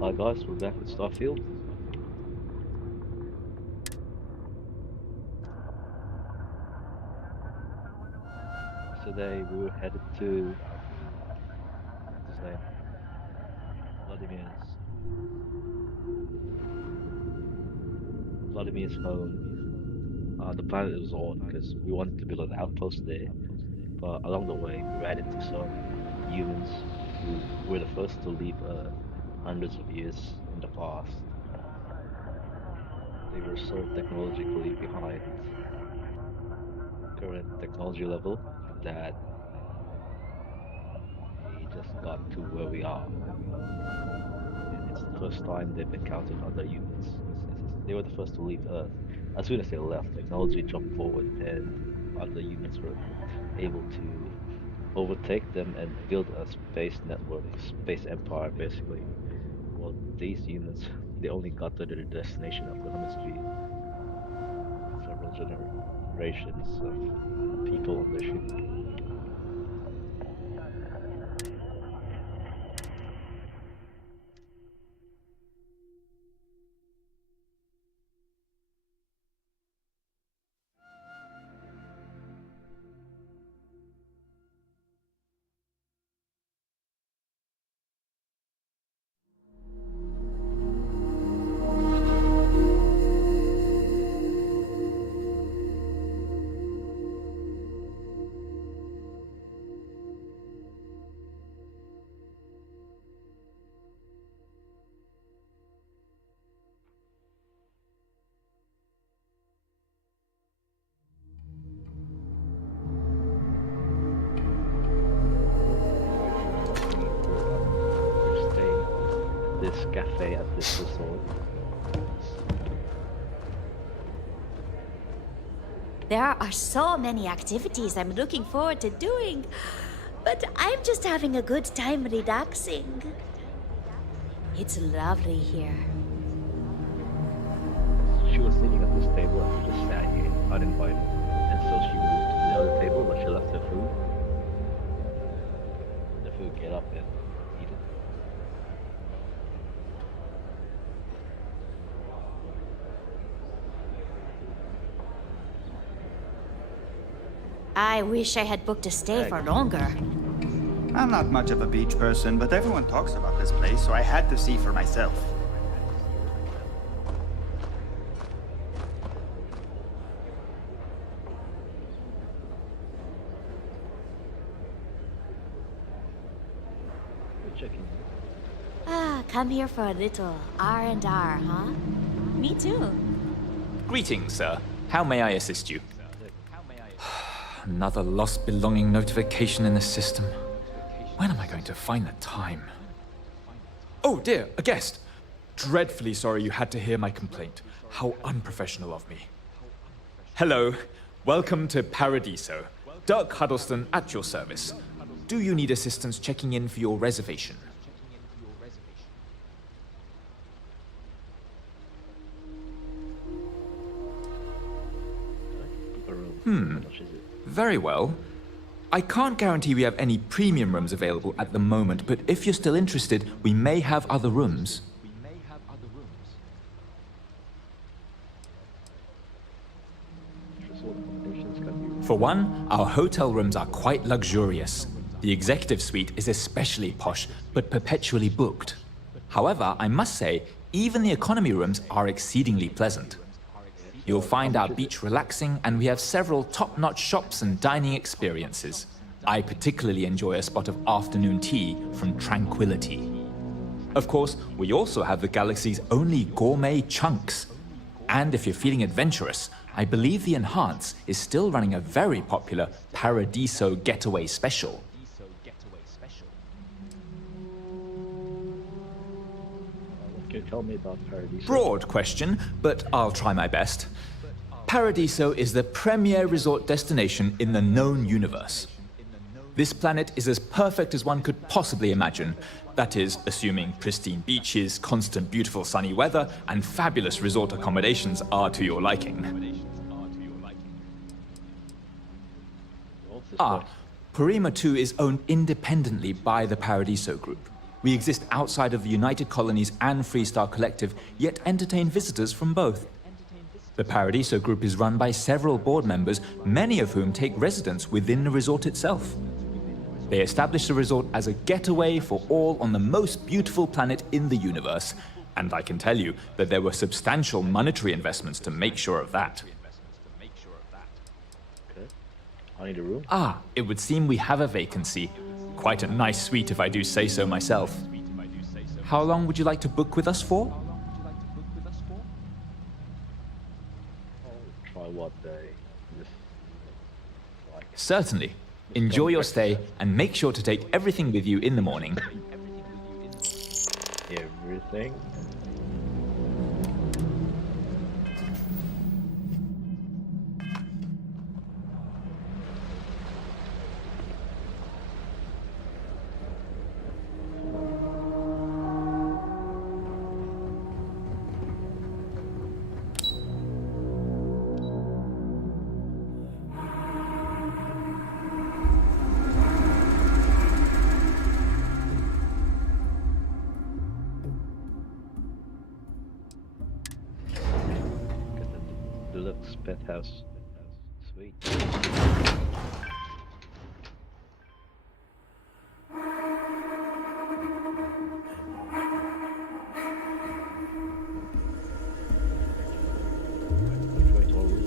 Hi guys, we're back with Starfield. Today we were headed to what's his name? Vladimir's Vladimir's home. The planet it was on because we wanted to build an outpost there. But along the way, we ran into some humans who were the first to leave Earth hundreds of years in the past. They were so technologically behind current technology level that just got to where we are. It's the first time they've encountered other humans. They were the first to leave Earth. As soon as they left, technology jumped forward, and other humans were able to overtake them and build a space network, space empire, basically. Well, these humans, they only got to their destination after hundreds of years, with several generations of people on their ship. Alright, we're staying at this cafe at this resort. There are so many activities I'm looking forward to doing, but I'm just having a good time relaxing. It's lovely here. She was sitting at this table and we just sat here, uninvited. And so she moved to the other table, but she left her food. The food, get up and eat it. I wish I had booked a stay for longer. I'm not much of a beach person, but everyone talks about this place, so I had to see for myself. We're checking in. Ah, come here for a little R&R, huh? Me too. Greetings, sir. How may I assist you? Another lost belonging notification in the system. When am I going to find the time? Oh dear, a guest! Dreadfully sorry you had to hear my complaint. How unprofessional of me. Hello, welcome to Paradiso. Dirk Huddleston at your service. Do you need assistance checking in for your reservation? Book a room. How much is it? Very well. I can't guarantee we have any premium rooms available at the moment, but if you're still interested, we may have other rooms. Resort accommodations can be For one, our hotel rooms are quite luxurious. The executive suite is especially posh, but perpetually booked. However, I must say, even the economy rooms are exceedingly pleasant. You'll find our beach relaxing, and we have several top-notch shops and dining experiences. I particularly enjoy a spot of afternoon tea from Tranquility. Of course, we also have the galaxy's only gourmet chunks. And if you're feeling adventurous, I believe the Enhance is still running a very popular Paradiso Getaway Special. Can you tell me about Paradiso? Broad question, but I'll try my best. Paradiso is the premier resort destination in the known universe. This planet is as perfect as one could possibly imagine. That is, assuming pristine beaches, constant beautiful sunny weather, and fabulous resort accommodations are to your liking. What's this Ah, place? Parima 2 is owned independently by the Paradiso Group. We exist outside of the United Colonies and Freestar Collective, yet entertain visitors from both. The Paradiso Group is run by several board members, many of whom take residence within the resort itself. They established the resort as a getaway for all on the most beautiful planet in the universe, and I can tell you that there were substantial monetary investments to make sure of that. Okay. I need a room. Ah, it would seem we have a vacancy. Quite a nice suite if I do say so myself. How long would you like to book with us for? I'll try what day. Just like Certainly. Enjoy your stay and make sure to take everything with you in the morning. Everything. Got the deluxe penthouse suite. Which way to our room?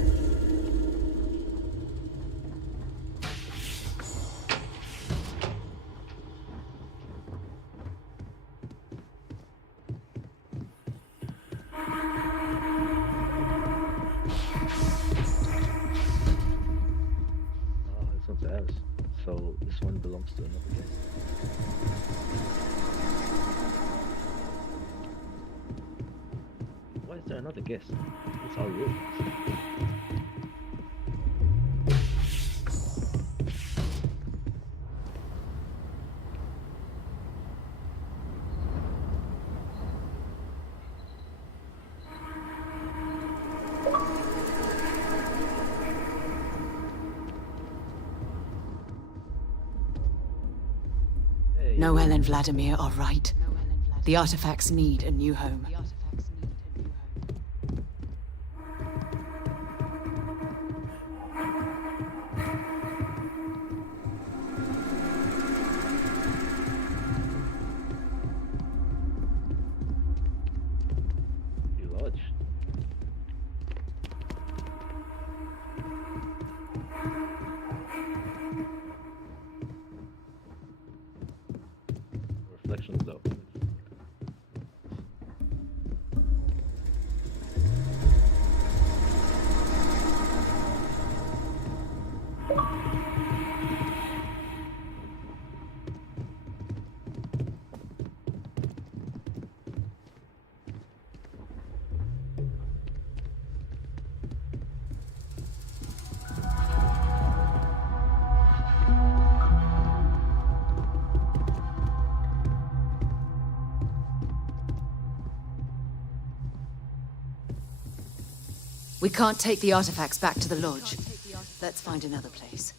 Oh, this one's ours. So this one belongs to another guest. Why is there another guest? It's our room. Hey, Noel and Vladimir are right. The artifacts need a new home. you lodge. Reflections though. We can't take the artifacts back to the lodge. Let's find another place.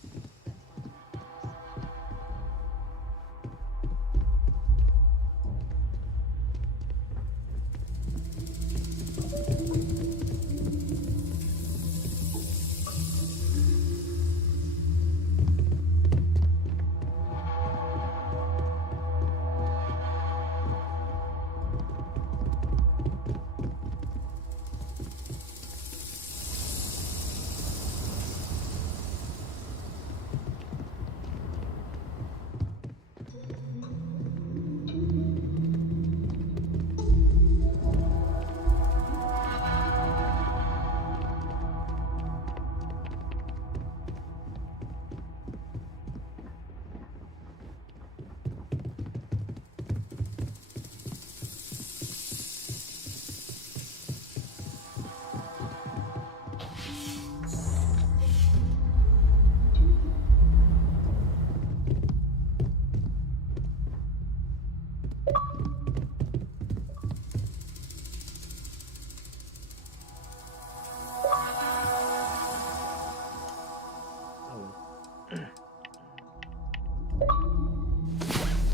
Oh.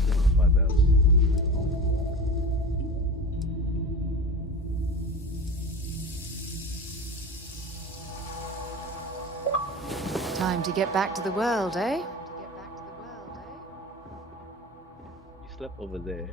This is 5 hours. Time to get back to the world, eh? You slept over there.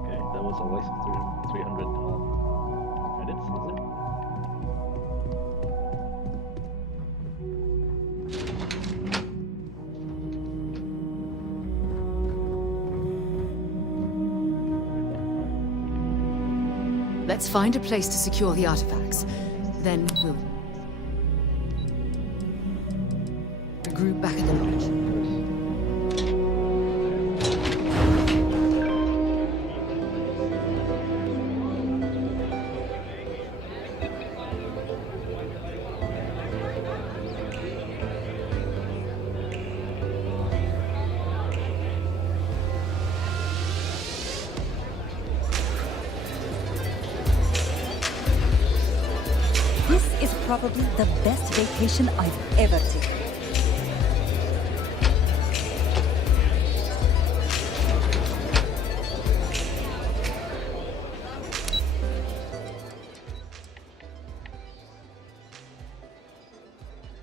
Okay, that was a waste of 300 credits, is it? Let's find a place to secure the artifacts. Then we'll regroup back at the lodge. This is probably the best vacation I've ever taken.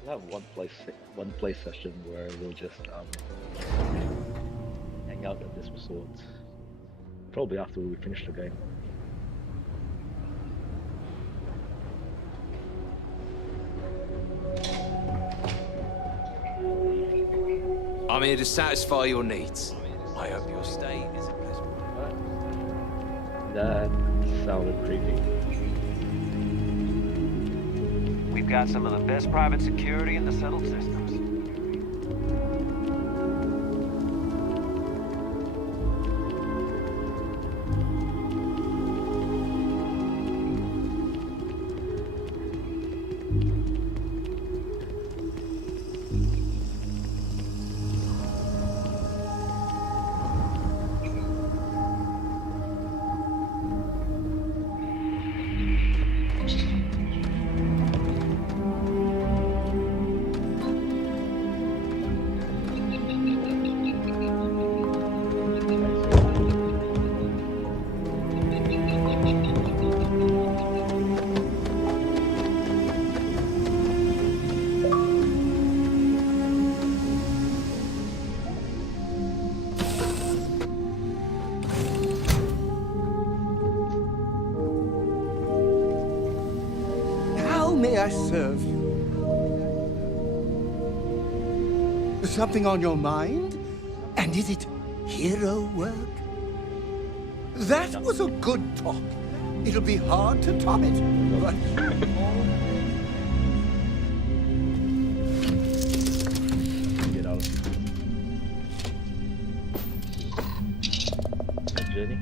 We'll have one play session where we'll just hang out at this resort. Probably after we finish the game. I'm here to satisfy your needs. I hope your stay is a pleasant one. That sounded creepy. We've got some of the best private security in the settled systems. How may I serve you? Something on your mind? And is it hero work? That was a good talk. It'll be hard to top it, but... Get out. Journey.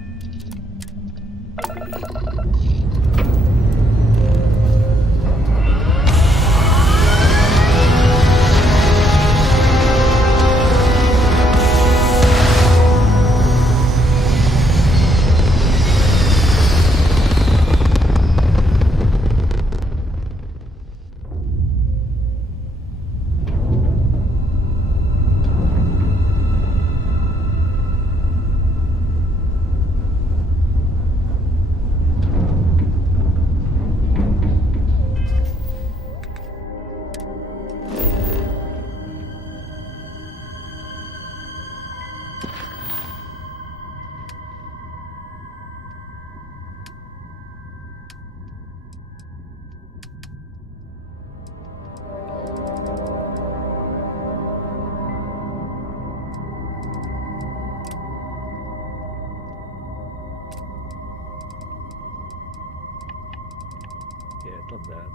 Yeah, done that.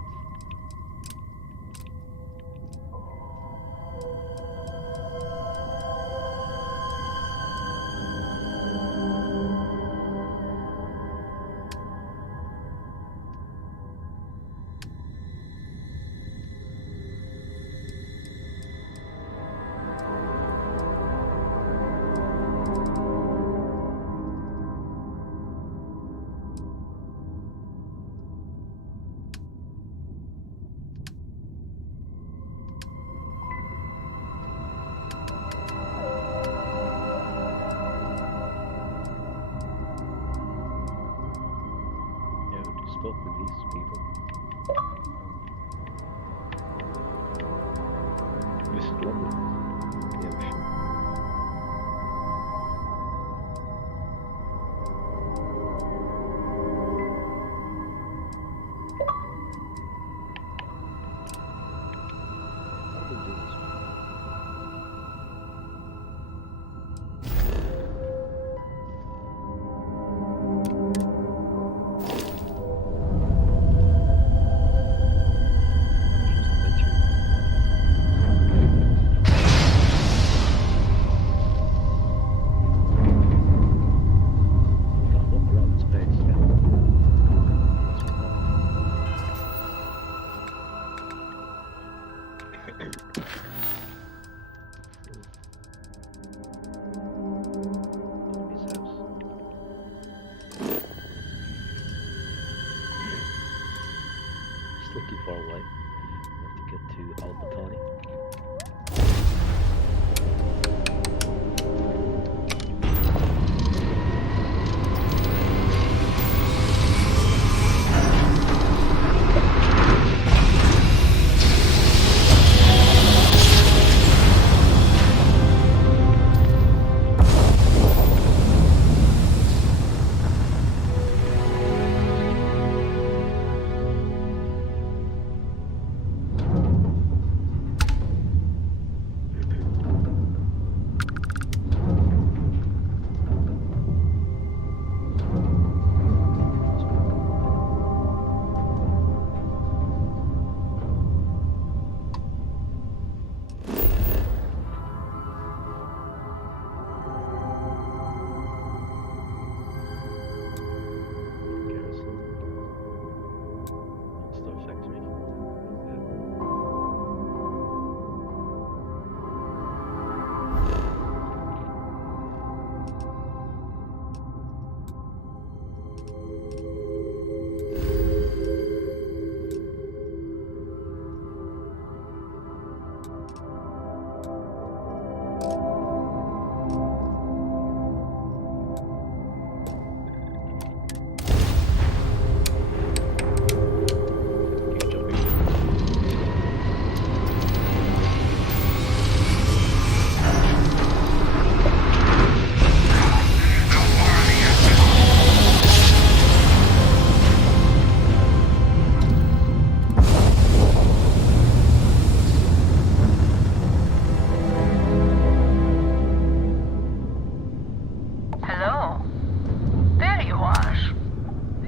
spoke with these people. This is lovely. Yeah, we should. I can do this. Still too far away. We have to get to Albatani.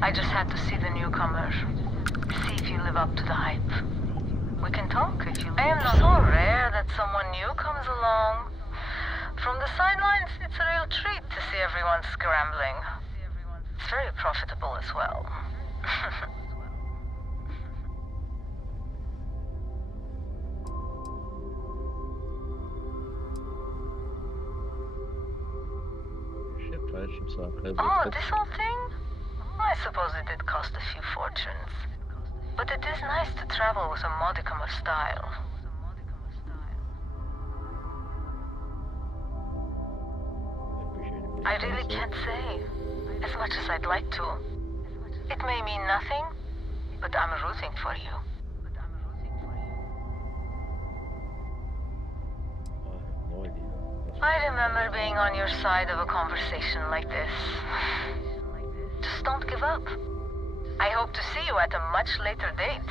I just had to see the newcomer. See if you live up to the hype. We can talk if you... I am so rare that someone new comes along. From the sidelines, it's a real treat to see everyone scrambling. It's very profitable as well. Oh, this whole thing? I suppose it did cost a few fortunes. But it is nice to travel with a modicum of style. I really can't say, as much as I'd like to. It may mean nothing, but I'm rooting for you. No idea. I remember being on your side of a conversation like this. Just don't give up. I hope to see you at a much later date.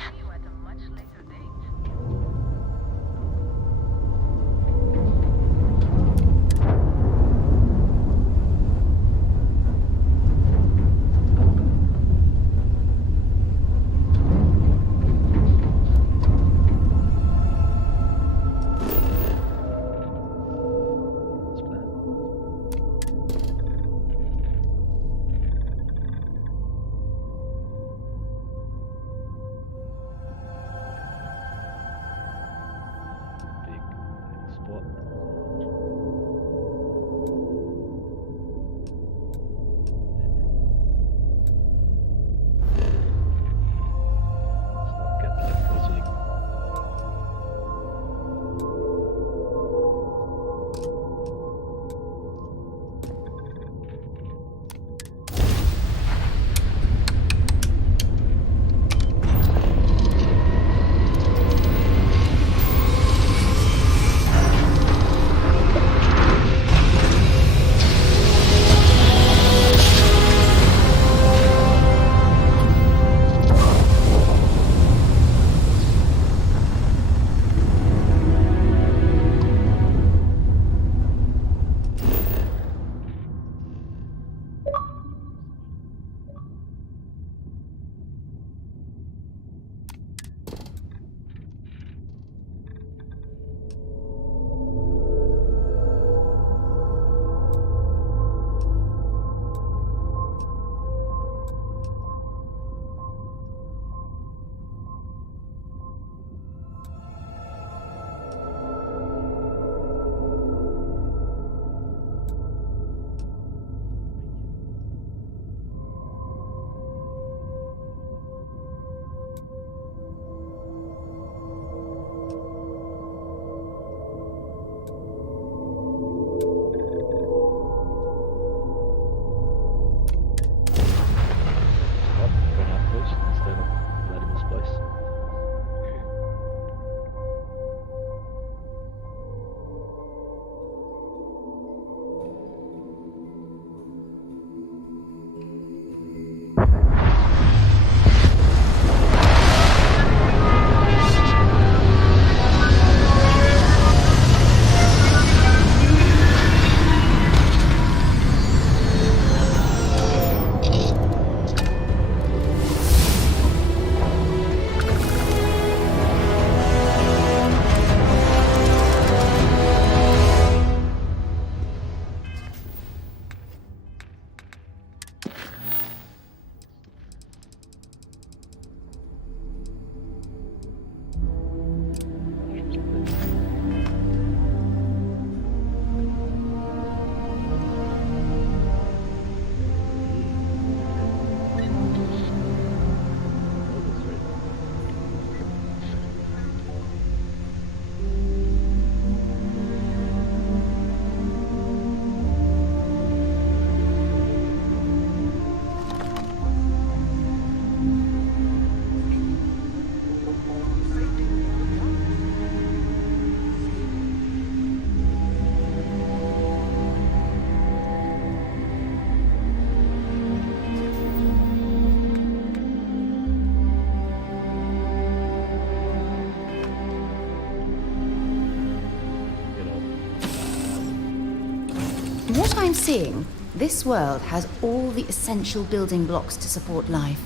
seeing, this world has all the essential building blocks to support life.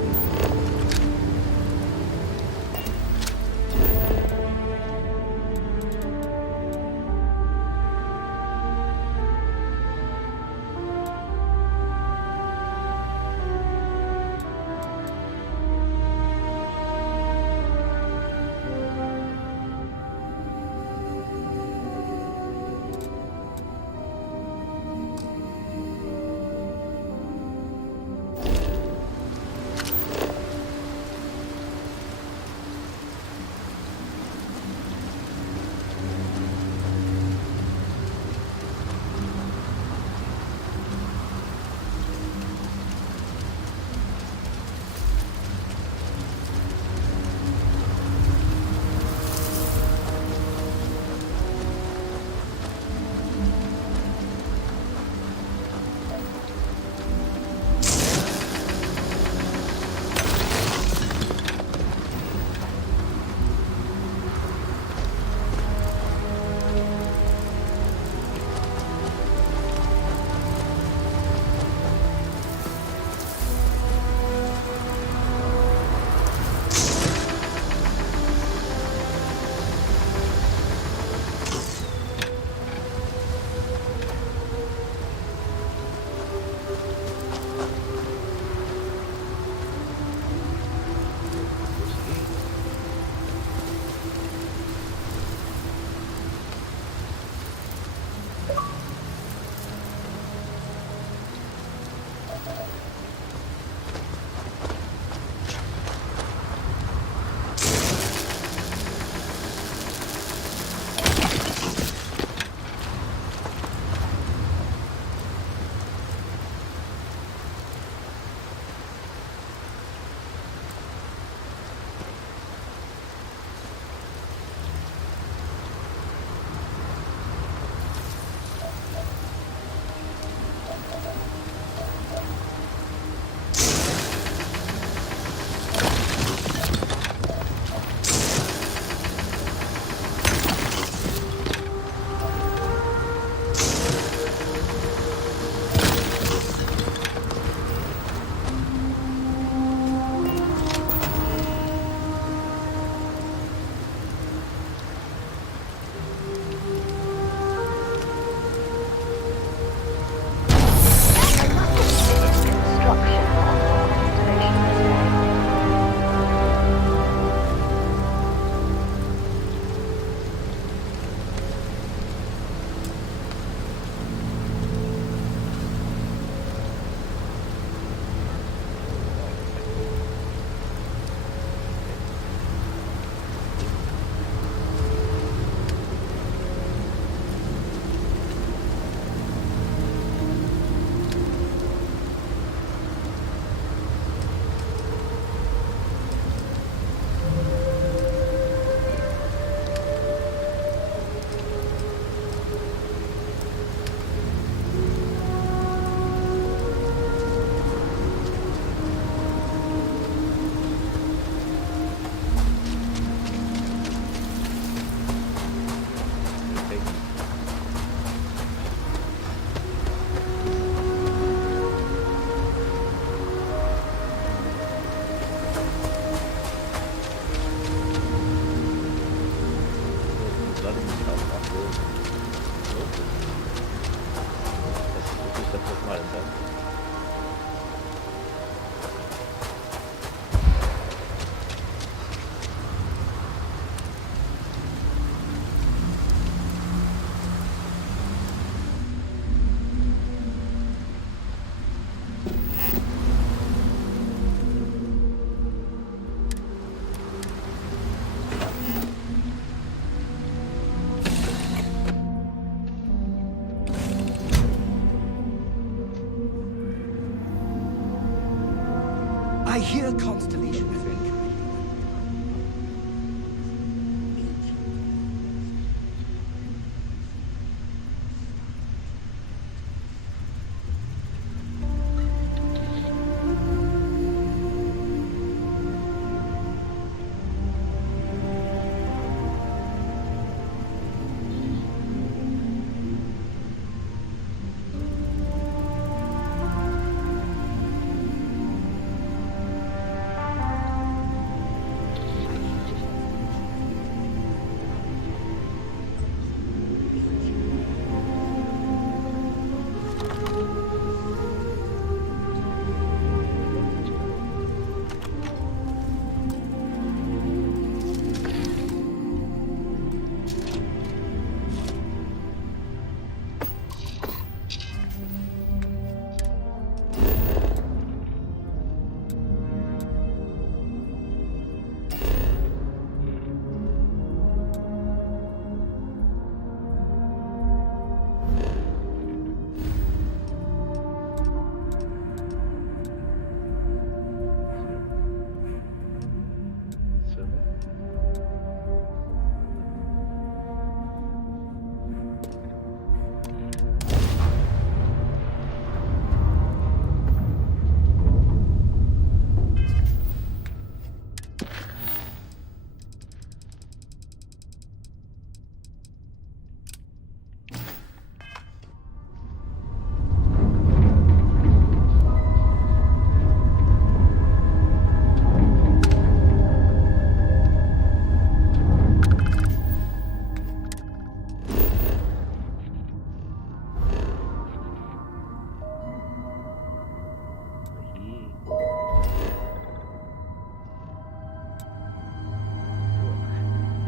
Exactly. I hear constellation, friend.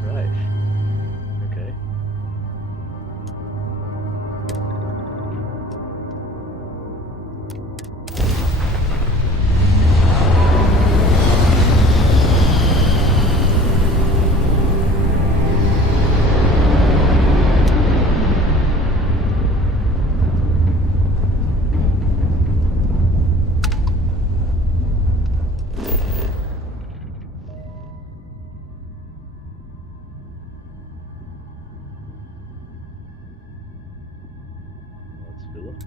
Right. Okay. Let's do it.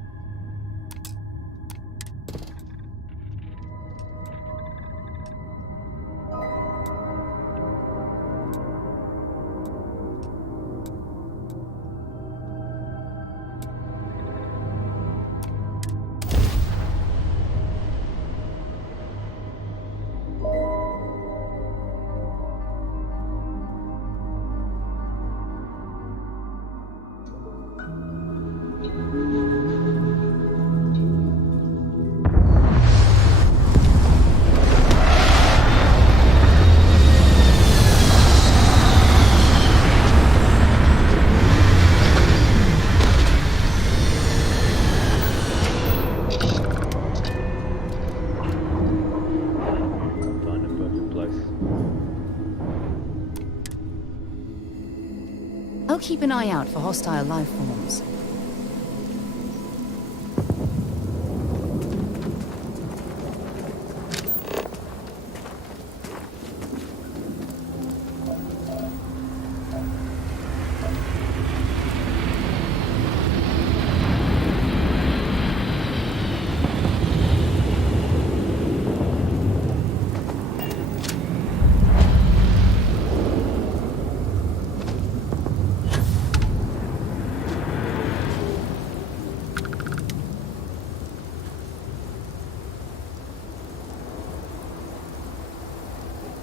Find a perfect place. I'll keep an eye out for hostile life forms.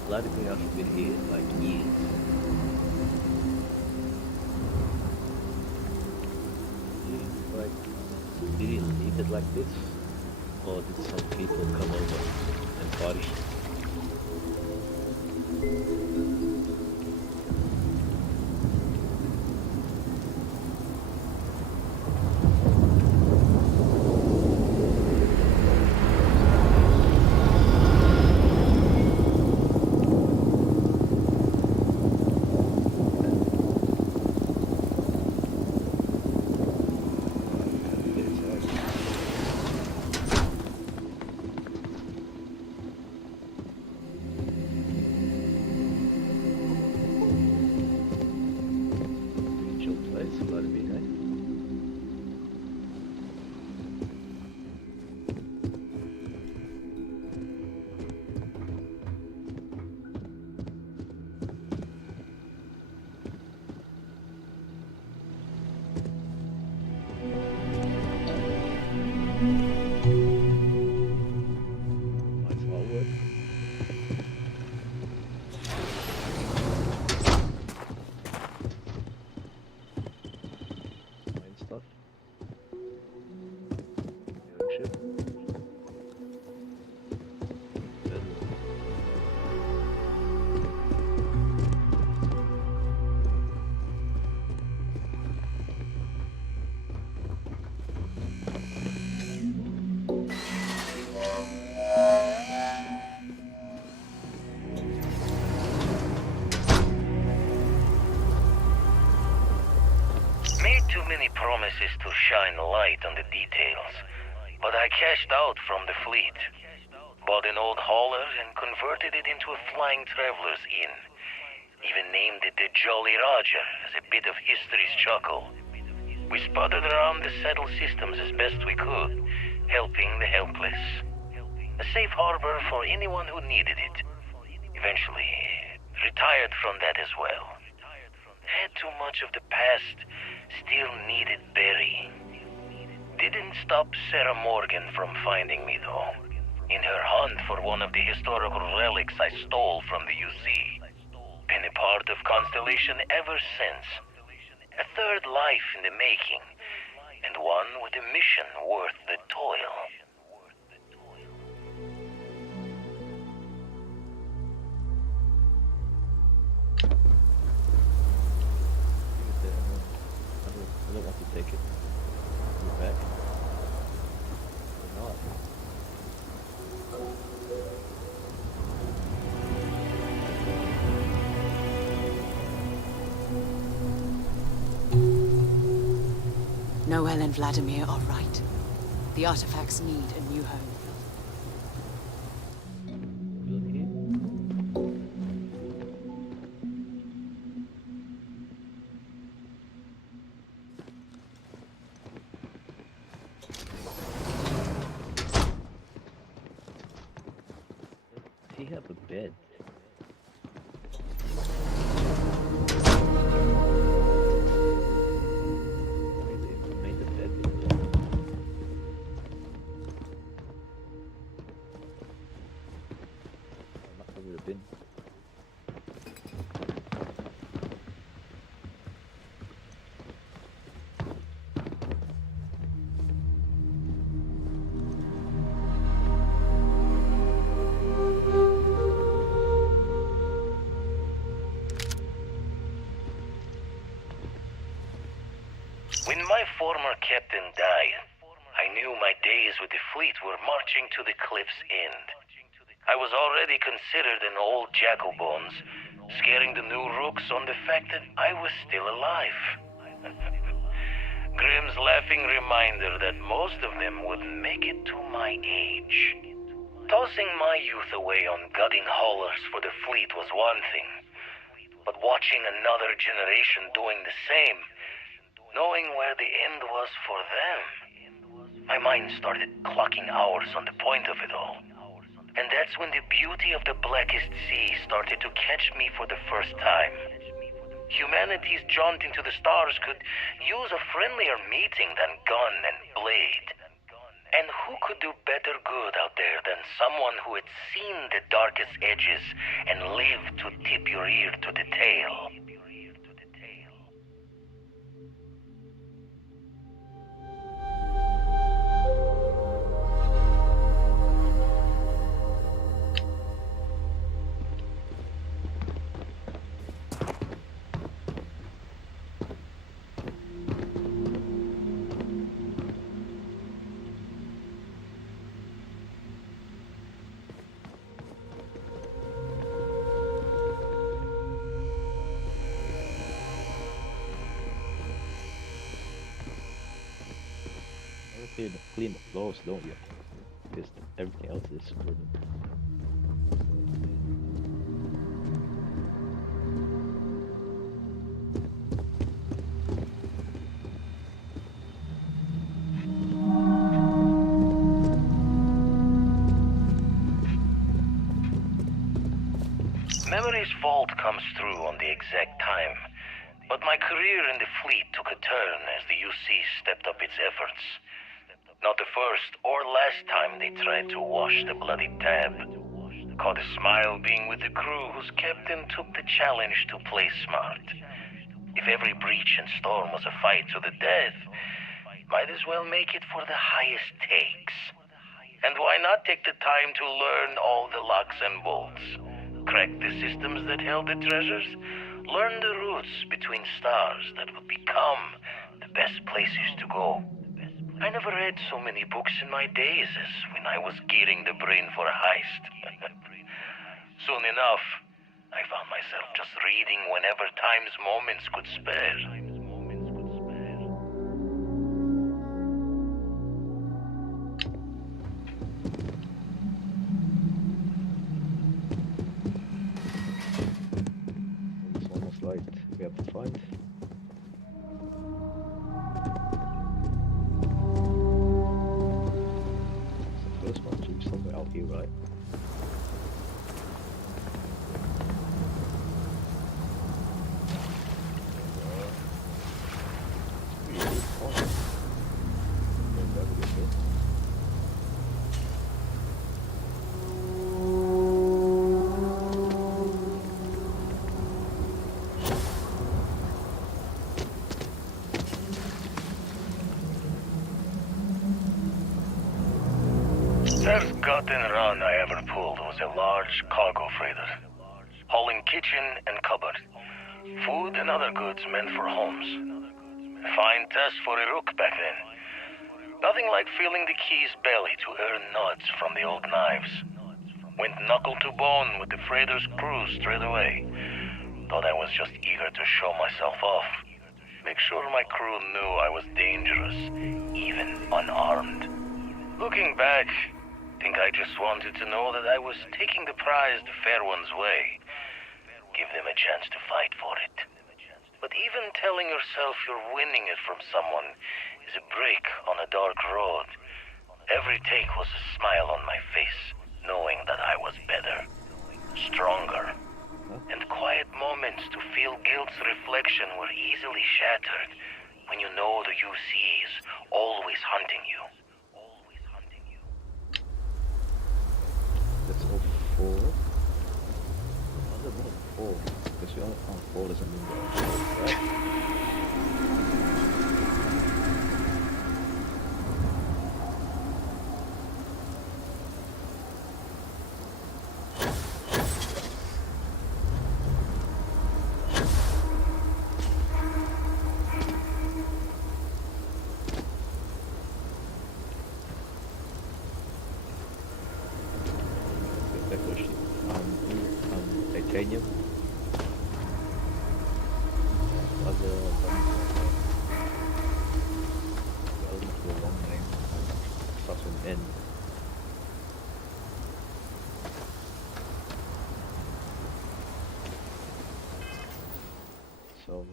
Glad to think I've been here like years. Like, did it leave it like this? Or did some people come over and party? promises to shine light on the details, but I cashed out from the fleet. Bought an old hauler and converted it into a flying traveler's inn. Even named it the Jolly Roger as a bit of history's chuckle. We sputtered around the settled systems as best we could, helping the helpless. A safe harbor for anyone who needed it. Eventually, retired from that as well. Had too much of the past, still needed burying. Didn't stop Sarah Morgan from finding me though. In her hunt for one of the historical relics I stole from the UC. Been a part of Constellation ever since. A third life in the making, and one with a mission worth the toil. I don't want to take it. You're back. Or not. Noel and Vladimir are right. The artifacts need a new home. Does he have a bed? They made the bed before. I'm not covered a bin. When my former captain died, I knew my days with the fleet were marching to the cliff's end. I was already considered an old jackalbones, scaring the new rooks on the fact that I was still alive. Grimm's laughing reminder that most of them wouldn't make it to my age. Tossing my youth away on gutting haulers for the fleet was one thing, but watching another generation doing the same, knowing where the end was for them, my mind started clocking hours on the point of it all. And that's when the beauty of the Blackest Sea started to catch me for the first time. Humanity's jaunt into the stars could use a friendlier meeting than gun and blade. And who could do better good out there than someone who had seen the darkest edges and lived to tip your ear to the tale? You clean the floors, don't you? Because everything else is screwed. Memory's fault comes through on the exact time, but my career in the fleet took a turn as the UC stepped up its efforts. Not the first or last time they tried to wash the bloody tab. Caught a smile being with the crew whose captain took the challenge to play smart. If every breach and storm was a fight to the death, might as well make it for the highest stakes. And why not take the time to learn all the locks and bolts? Crack the systems that held the treasures? Learn the routes between stars that would become the best places to go. I never read so many books in my days as when I was gearing the brain for a heist. Soon enough, I found myself just reading whenever time's moments could spare. we have to find? The first one should be somewhere out here, right? First gut-in run I ever pulled was a large cargo freighter, hauling kitchen and cupboard, food and other goods meant for homes. A fine test for a rook back then. Nothing like feeling the key's belly to earn nuts from the old knives. Went knuckle to bone with the freighter's crew straight away. Thought I was just eager to show myself off. Make sure my crew knew I was dangerous, even unarmed. Looking back, think I just wanted to know that I was taking the prize the fair one's way. Give them a chance to fight for it. But even telling yourself you're winning it from someone is a break on a dark road. Every take was a smile on my face, knowing that I was better, stronger. And quiet moments to feel guilt's reflection were easily shattered when you know the UC is always hunting you. That's all 4. Other than 4, because we only found 4 doesn't mean that, right? Titanium. Other element with a long name. Starts with N. So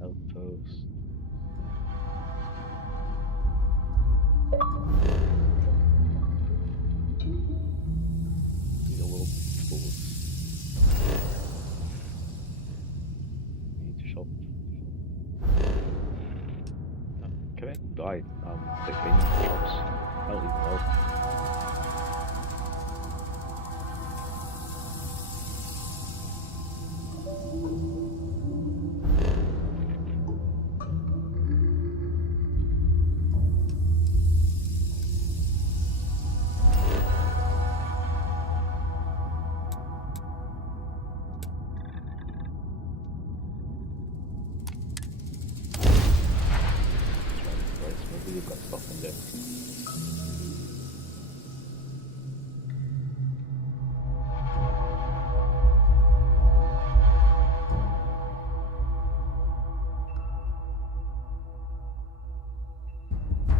outpost. Need a little forward. Need to shop. Can I buy titanium shops? I don't even know. Maybe you've got stuff in there.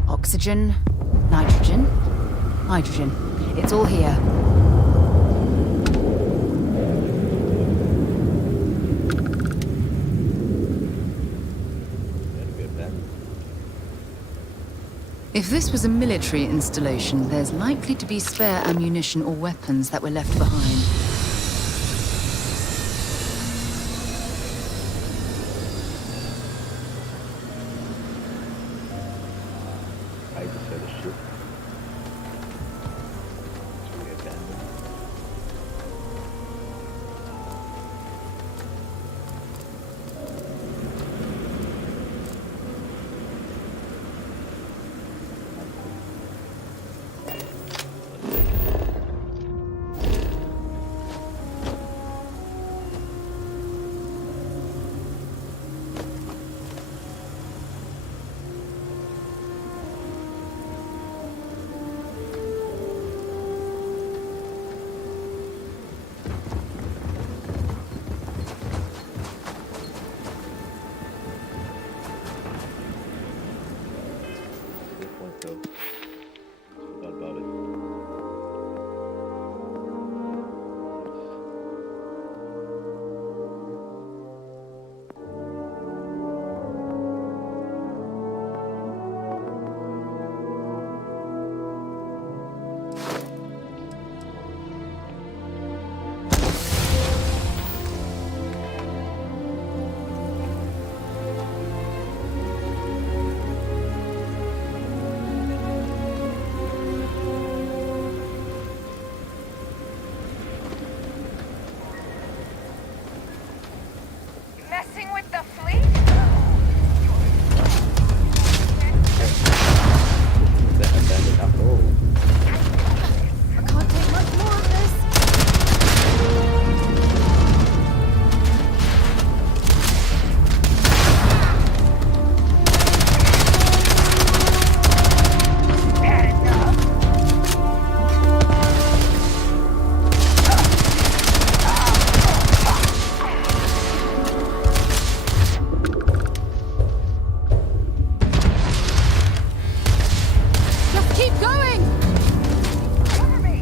Oxygen, nitrogen, hydrogen. It's all here. If this was a military installation, there's likely to be spare ammunition or weapons that were left behind. I just had a ship. So we abandoned. Good point though. Forgot about it. Messing with the fleet? The abandoned atoll. I can't take much more of this. Just keep going! Cover me!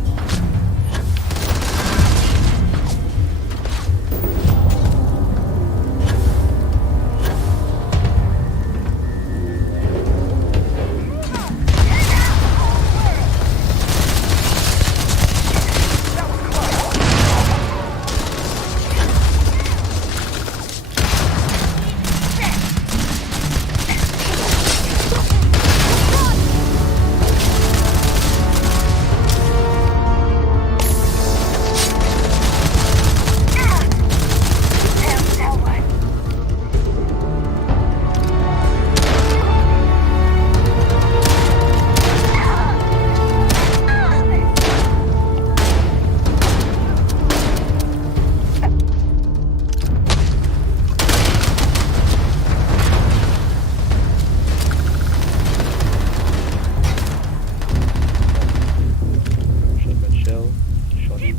Shotgun shell. Shot it.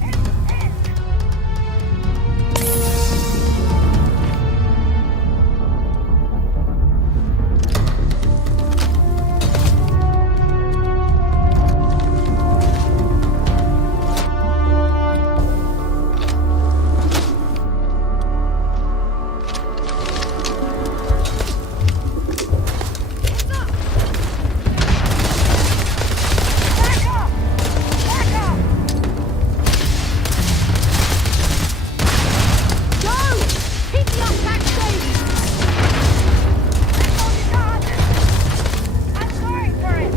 Go! Keep the attack safe! I'm sorry for it.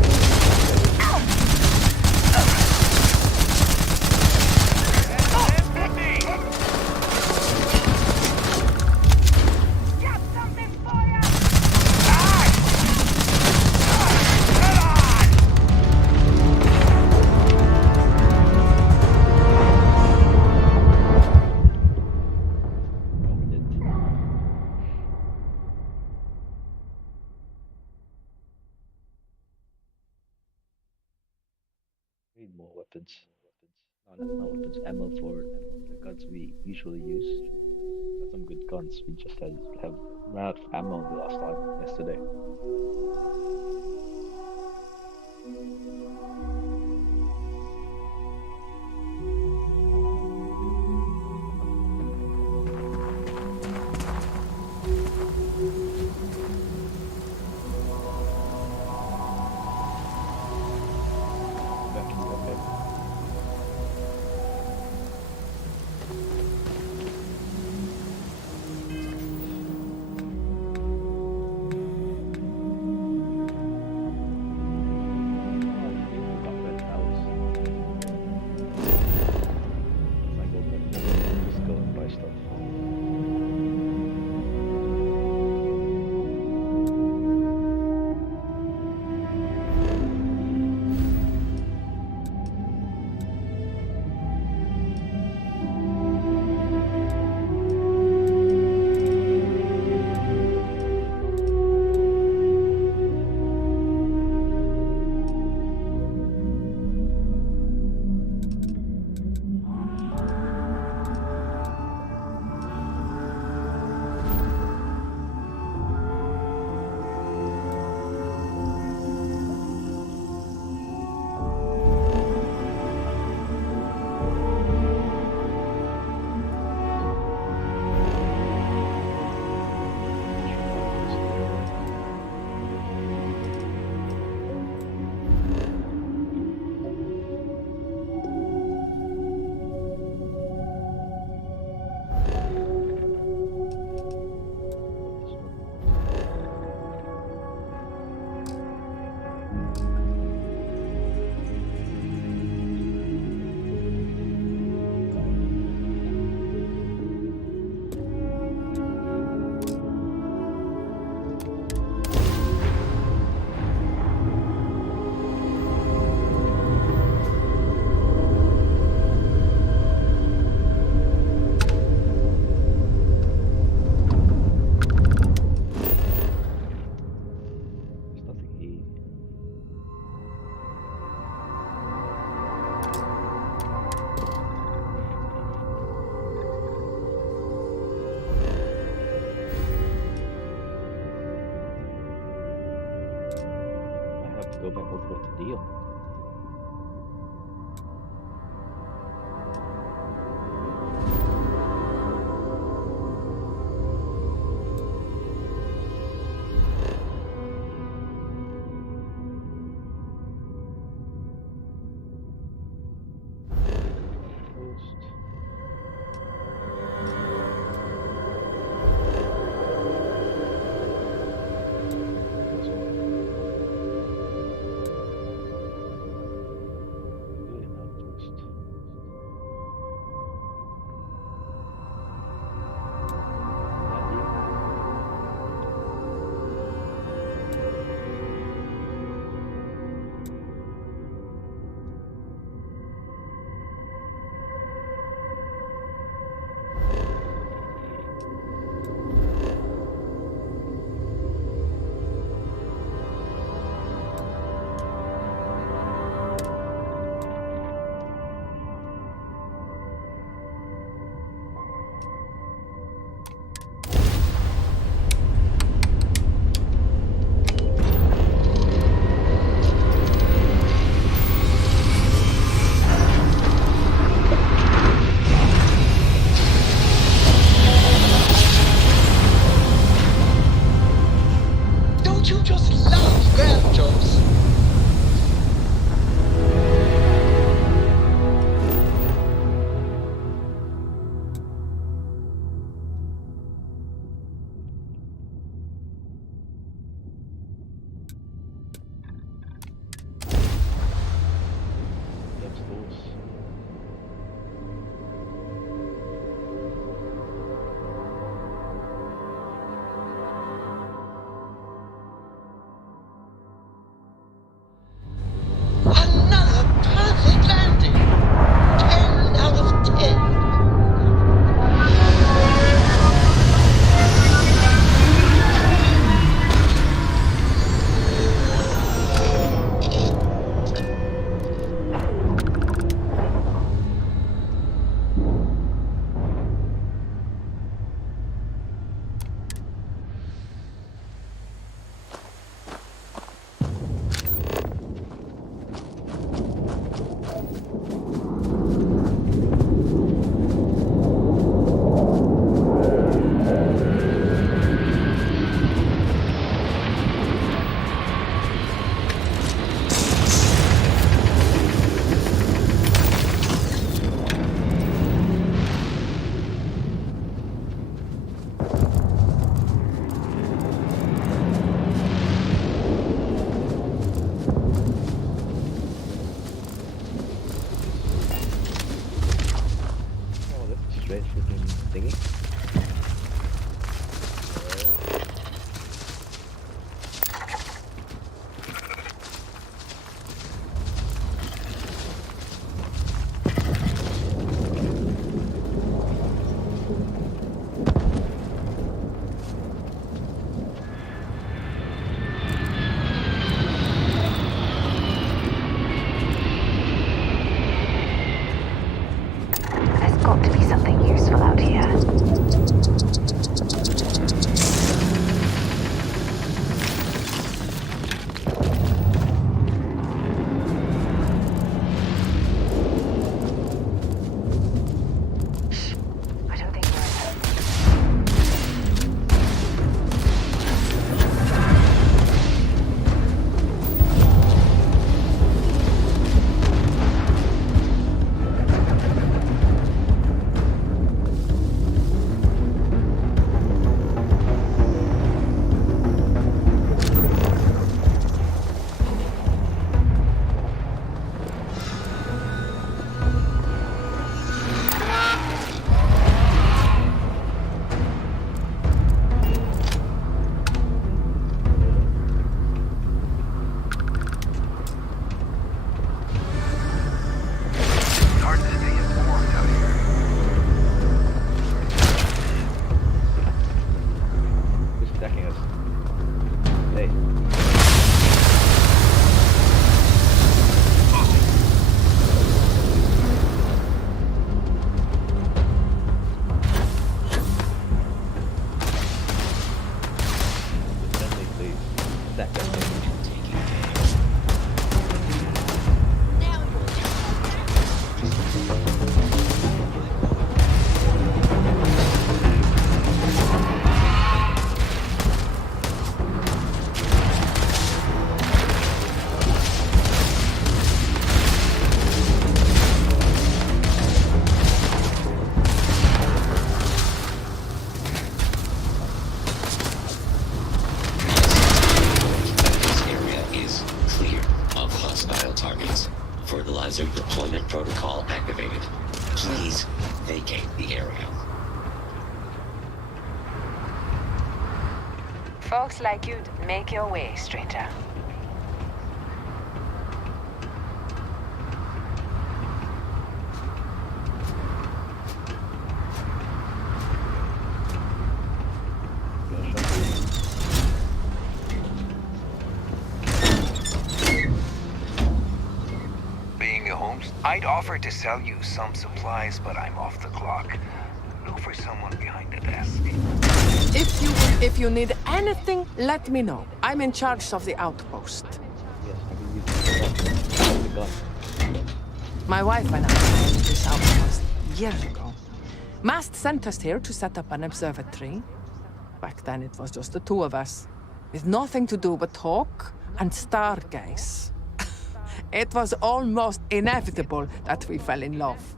Got something for ya! Oh, we did. We need more weapons. Not weapons, ammo for the guns we usually use. Got some good guns. We just have ran out of ammo the last time, yesterday. go back all the way to Dion. of hostile targets. Fertilizer deployment protocol activated. Please vacate the area. Folks like you'd make your way, stranger. I'd offer to sell you some supplies, but I'm off the clock. Look for someone behind the desk. If you need anything, let me know. I'm in charge of the outpost. Yes, I've been using the gun. My wife and I founded this outpost years ago. Mast sent us here to set up an observatory. Back then it was just the two of us, with nothing to do but talk and stargaze. It was almost inevitable that we fell in love.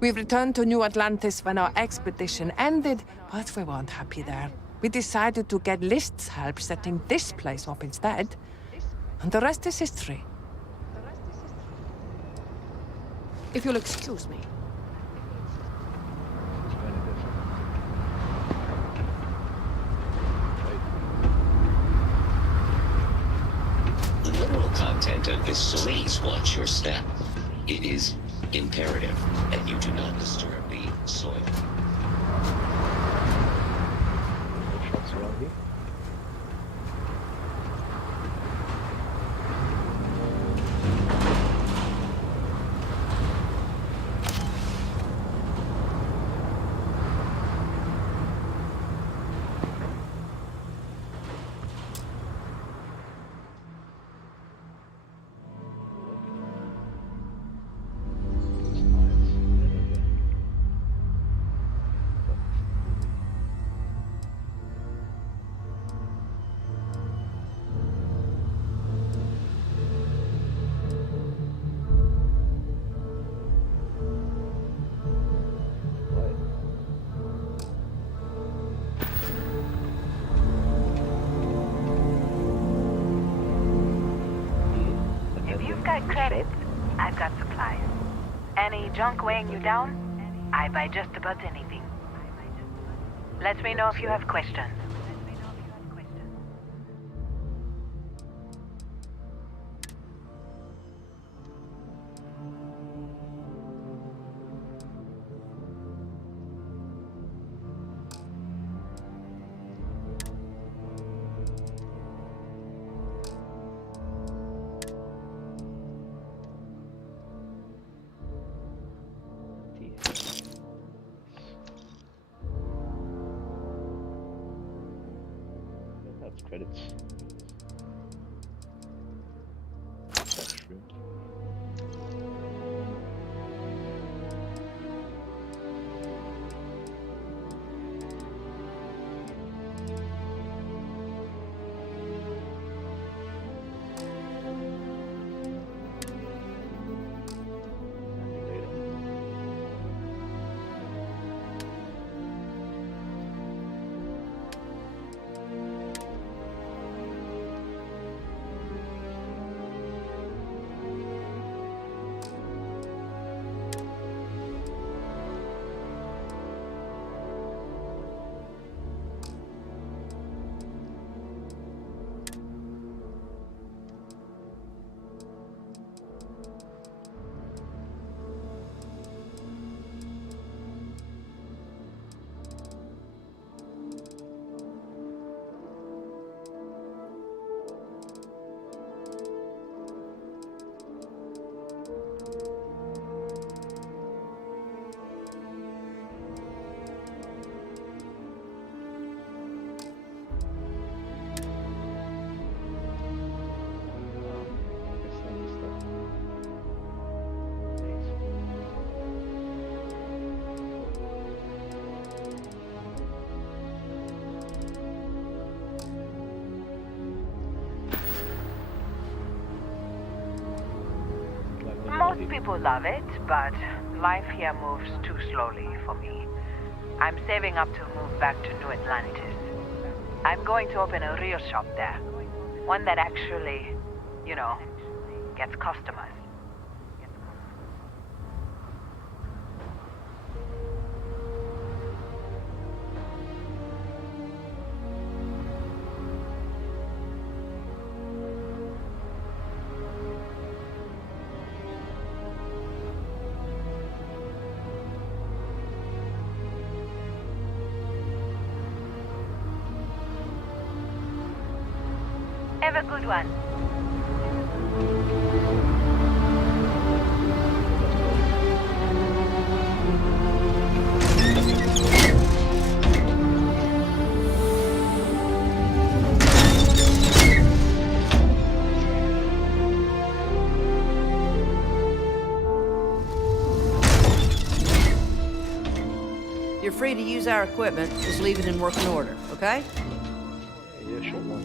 We returned to New Atlantis when our expedition ended, but we weren't happy there. We decided to get List's help setting this place up instead. And the rest is history. If you'll excuse me. The mineral content of this soil. Please watch your step. It is imperative that you do not disturb the soil. Shots around here. Credits, I've got supplies. Any junk weighing you down? I buy just about anything. Let me know if you have questions. That's credits. That's true. Most people love it, but life here moves too slowly for me. I'm saving up to move back to New Atlantis. I'm going to open a real shop there. One that actually, gets customized. Have a good one. You're free to use our equipment. Just leave it in working order, okay? Yeah, sure one.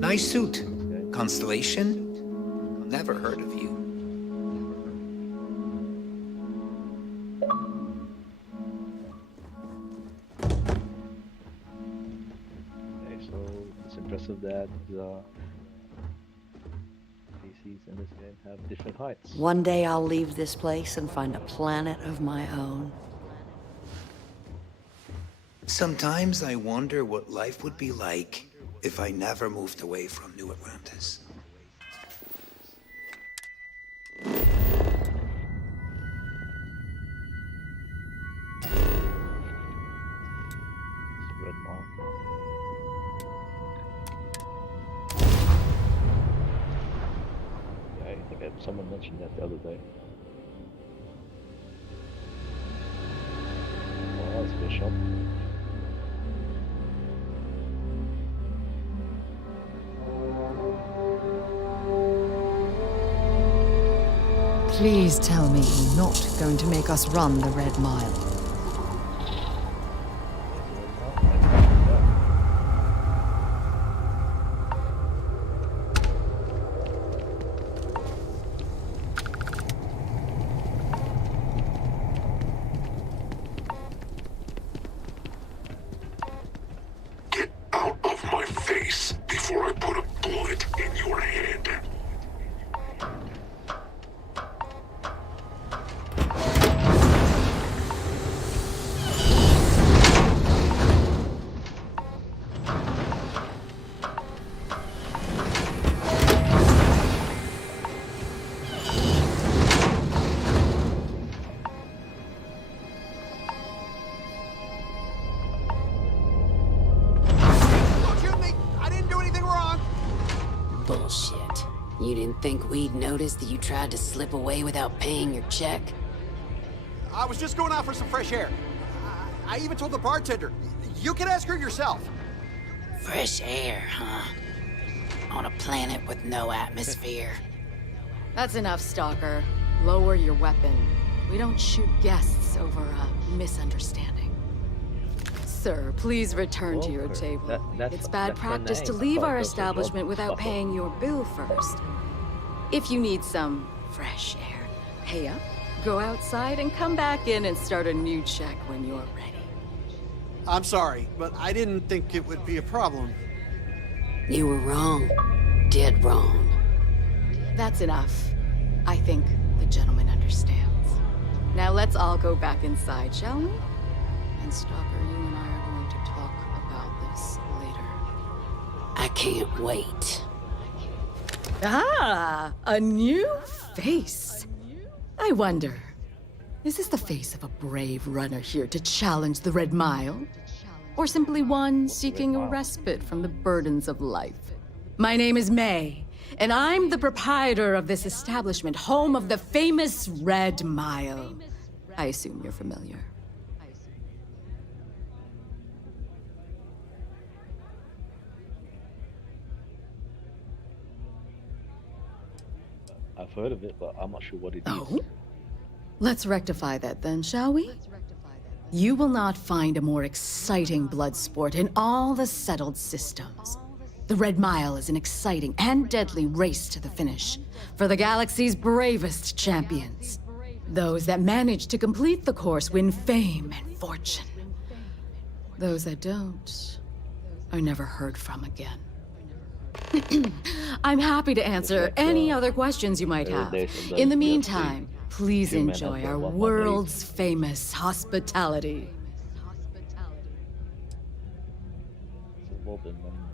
Nice suit. Constellation? Never heard of you. Okay, so it's impressive that the PCs in this game have different heights. One day I'll leave this place and find a planet of my own. Sometimes I wonder what life would be like if I never moved away from New Atlantis. Red Mall. Yeah, I think someone mentioned that the other day. Oh, that's a good shop. Please tell me you're not going to make us run the Red Mile. Out of my face before I put a bullet in your head. Bullshit. You didn't think we'd notice that you tried to slip away without paying your check? I was just going out for some fresh air. I even told the bartender. You can ask her yourself. Fresh air, huh? On a planet with no atmosphere. That's enough, Stalker. Lower your weapon. We don't shoot guests over a misunderstanding. Sir, please return to your table. It's bad practice to leave our establishment without paying your bill first. If you need some fresh air, pay up, go outside, and come back in and start a new check when you're ready. I'm sorry, but I didn't think it would be a problem. You were wrong. Dead wrong. That's enough. I think the gentleman understands. Now let's all go back inside, shall we? And Stalker, you and I are going to talk about this later. I can't wait. Ah, a new face. I wonder, is this the face of a brave runner here to challenge the Red Mile? Or simply one seeking a respite from the burdens of life? My name is May, and I'm the proprietor of this establishment, home of the famous Red Mile. I assume you're familiar. I've heard of it, but I'm not sure what it is. Oh? Let's rectify that then, shall we? You will not find a more exciting blood sport in all the settled systems. The Red Mile is an exciting and deadly race to the finish for the galaxy's bravest champions. Those that manage to complete the course win fame and fortune. Those that don't are never heard from again. I'm happy to answer any other questions you might have. In the meantime, please enjoy our world's famous hospitality.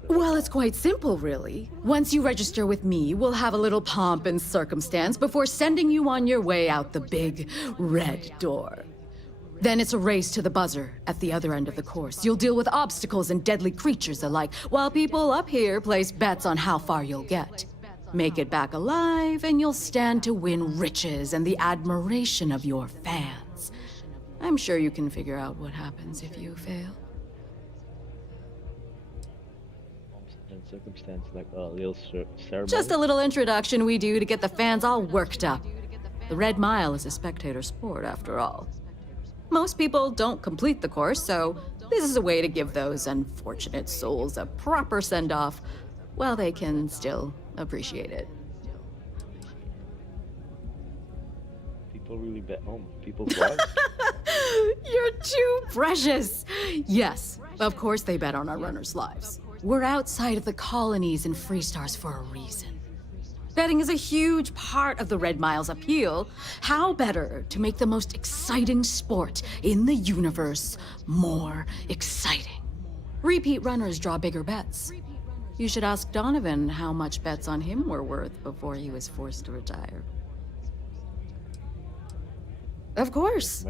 Well, it's quite simple, really. Once you register with me, we'll have a little pomp and circumstance before sending you on your way out the big red door. Then it's a race to the buzzer at the other end of the course. You'll deal with obstacles and deadly creatures alike, while people up here place bets on how far you'll get. Make it back alive, and you'll stand to win riches and the admiration of your fans. I'm sure you can figure out what happens if you fail. Circumstance like a little ceremony. Just a little introduction we do to get the fans all worked up. The Red Mile is a spectator sport, after all. Most people don't complete the course, so this is a way to give those unfortunate souls a proper send-off while they can still appreciate it. People really bet home. People fly. You're too precious! Yes, of course they bet on our runners' lives. We're outside of the colonies and Freestars for a reason. Betting is a huge part of the Red Mile's appeal. How better to make the most exciting sport in the universe more exciting? Repeat runners draw bigger bets. You should ask Donovan how much bets on him were worth before he was forced to retire. Of course.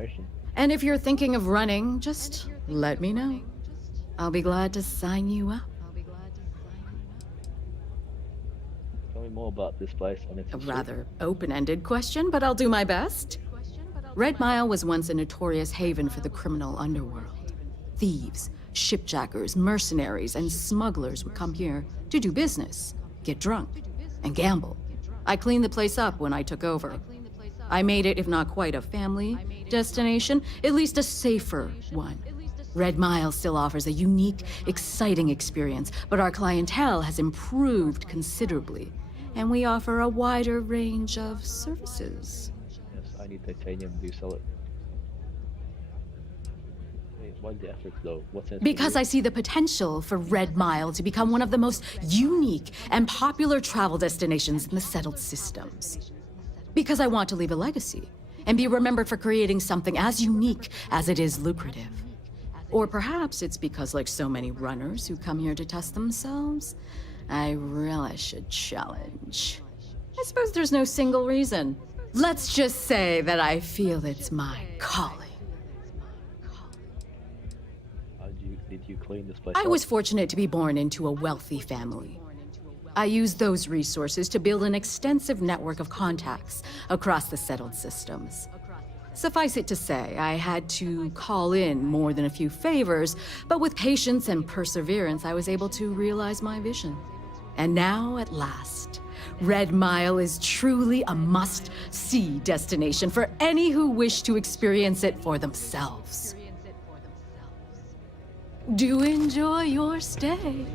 And if you're thinking of running, just let me know. I'll be glad to sign you up. Tell me more about this place and its A rather open-ended question, but I'll do my best. Red Mile was once a notorious haven for the criminal underworld. Thieves, shipjackers, mercenaries, and smugglers would come here to do business, get drunk, and gamble. I cleaned the place up when I took over. I made it, if not quite a family destination, at least a safer one. Red Mile still offers a unique, exciting experience, but our clientele has improved considerably, and we offer a wider range of services. Yes, I need titanium. Do you sell it? Wait, why the effort though? What's it? Because I see the potential for Red Mile to become one of the most unique and popular travel destinations in the settled systems. Because I want to leave a legacy and be remembered for creating something as unique as it is lucrative. Or perhaps it's because, like so many runners who come here to test themselves, I relish a challenge. I suppose there's no single reason. Let's just say that I feel it's my calling. Did you clean this place I up? was fortunate to be born into a wealthy family. I used those resources to build an extensive network of contacts across the settled systems. Suffice it to say, I had to call in more than a few favors, but with patience and perseverance, I was able to realize my vision. And now, at last, Red Mile is truly a must-see destination for any who wish to experience it for themselves. Do enjoy your stay. I'm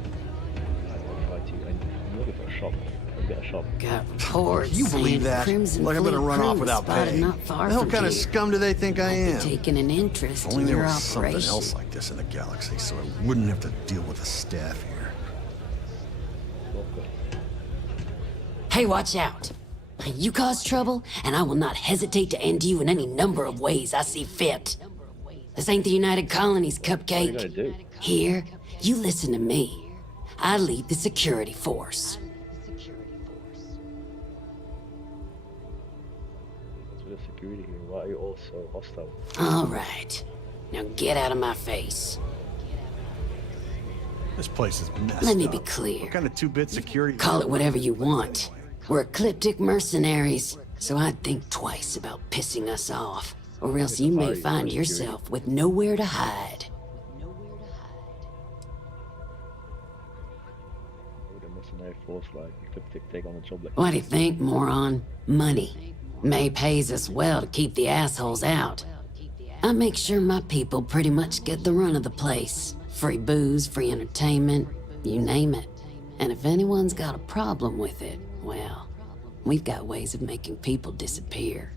looking for a shop. I've got a shop. Got reports You believe saying that? Crimson Like I'm gonna Fleet run off crew without spotted pay? not far The hell from kind of here. scum do they think I am? Taking an interest If only in there your was something operation. else like this in the galaxy, so I wouldn't have to deal with the staff here. Hey, watch out. You cause trouble, and I will not hesitate to end you in any number of ways I see fit. This ain't the United Colonies, Cupcake. What are you gonna do? Here, you listen to me. I lead the security force. What's with the security here? Why are you all so hostile? All right. Now get out of my face. This place is messed Let me up. be clear. What kind of two-bit security? Call it whatever you want. We're ecliptic mercenaries, so I'd think twice about pissing us off, or else you may find yourself with nowhere to hide. With a mercenary force like Ecliptic take on a job like What do you think, moron? Money. May pays us well to keep the assholes out. I make sure my people pretty much get the run of the place. Free booze, free entertainment, you name it. And if anyone's got a problem with it, well, we've got ways of making people disappear.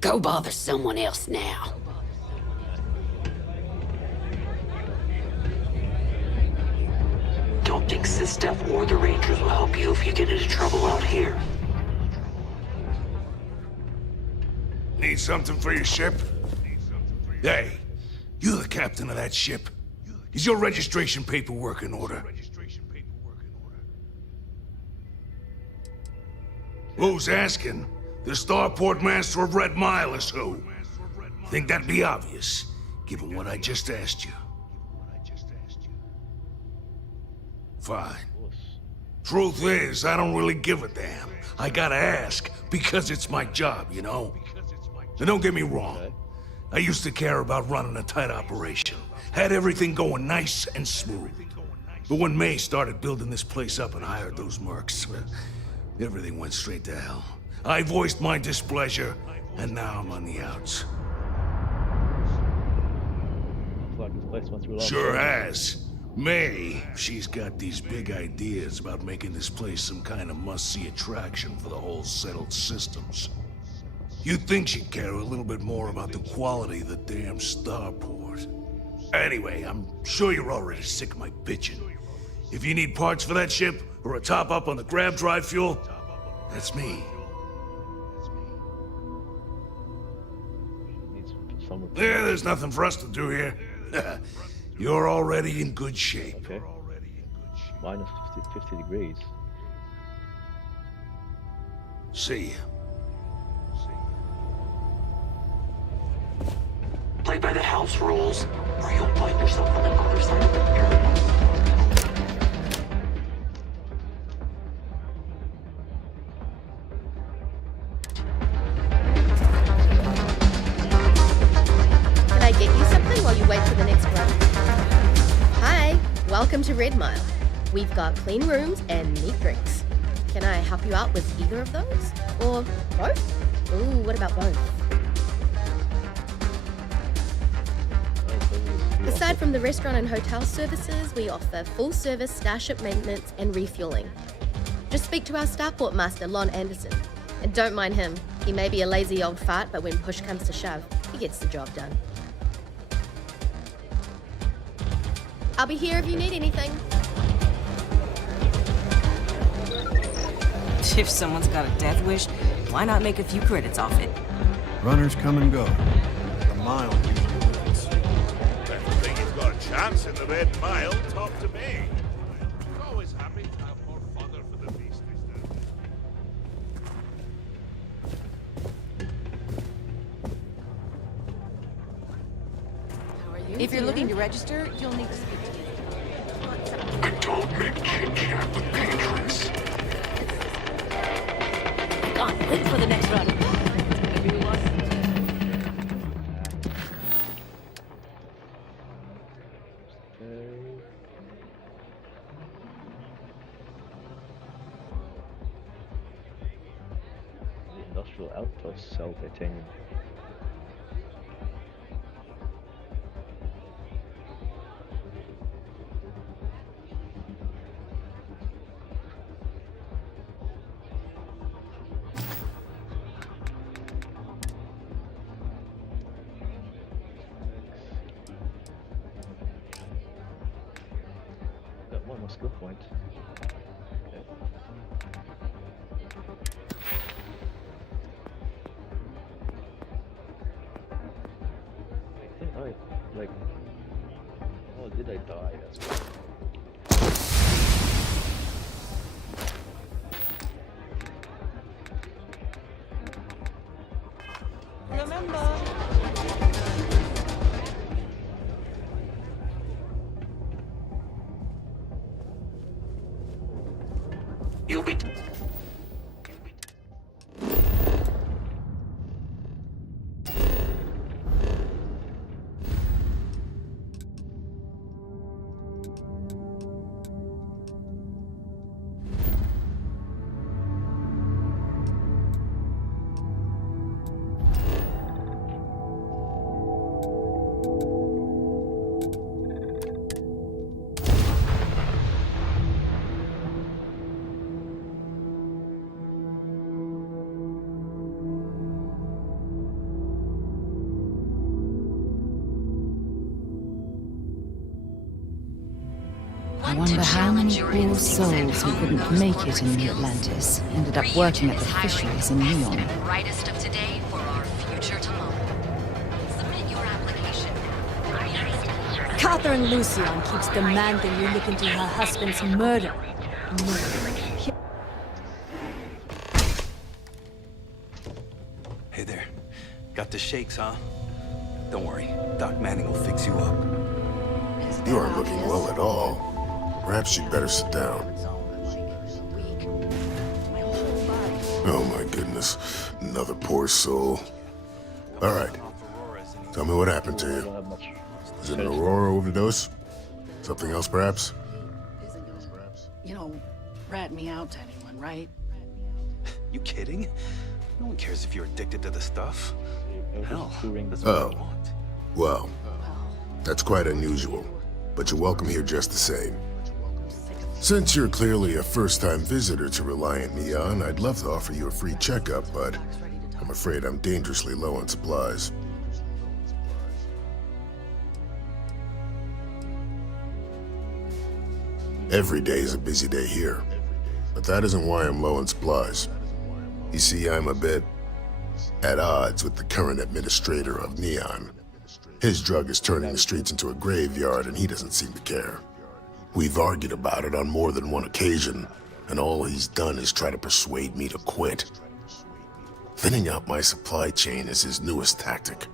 Go bother someone else now. Fix this stuff, or the Rangers will help you if you get into trouble out here. Need something for your ship? Hey, you the captain of that ship. Is your registration paperwork in order? Who's asking? The starport master of Red Mile is who? Think that'd be obvious, given what I just asked you. Fine. Truth is, I don't really give a damn. I gotta ask, because it's my job, you know? And don't get me wrong. I used to care about running a tight operation. Had everything going nice and smooth. But when May started building this place up and hired those mercs, everything went straight to hell. I voiced my displeasure, and now I'm on the outs. Sure has. May, she's got these big ideas about making this place some kind of must-see attraction for the whole settled systems. You'd think she'd care a little bit more about the quality of the damn starport. Anyway, I'm sure you're already sick of my bitching. If you need parts for that ship, or a top-up on the grab drive fuel, that's me. Yeah, there's nothing for us to do here. You're already in good shape. Okay. Minus 50 degrees. See ya. Play by the house rules, or you'll find yourself on the other side of the pyramid. Can I get you something while you wait for the next run? Hi, welcome to Red Mile. We've got clean rooms and neat drinks. Can I help you out with either of those? Or both? Ooh, what about both? Aside from the restaurant and hotel services, we offer full-service starship maintenance and refueling. Just speak to our starport master, Lon Anderson. And don't mind him. He may be a lazy old fart, but when push comes to shove, he gets the job done. I'll be here if you need anything. If someone's got a death wish, why not make a few credits off it? Runners come and go. The mile usually wins. If you think you've got a chance in the Red Mile, talk to me. I'm always happy to have more fodder for the beasties down. If you're looking to register, you'll need to speak to me. I don't make chit-chat with patrons. On, wait for the next run. The industrial outposts sell titanium. Got one more skill point. Okay. I think I like. Oh, did I die? That's right. Remember. You'll be... I wonder how many poor souls who couldn't make it in New Atlantis ended up working at the fisheries in Neon. The brightest of today for our future tomorrow. Submit your application. Catherine Lucian keeps demanding you look into her husband's murder. Hey there. Got the shakes, huh? Don't worry. Doc Manning will fix you up. You aren't looking well at all. Perhaps you'd better sit down. Oh my goodness. Another poor soul. All right. Tell me what happened to you. Is it an Aurora overdose? Something else, perhaps? You don't rat me out to anyone, right? You kidding? No one cares if you're addicted to the stuff. Hell, that's what I Oh. want. Well, that's quite unusual, but you're welcome here just the same. Since you're clearly a first-time visitor to Reliant Neon, I'd love to offer you a free checkup, but I'm afraid I'm dangerously low on supplies. Every day is a busy day here, but that isn't why I'm low on supplies. You see, I'm a bit at odds with the current administrator of Neon. His drug is turning the streets into a graveyard, and he doesn't seem to care. We've argued about it on more than one occasion, and all he's done is try to persuade me to quit. Thinning out my supply chain is his newest tactic.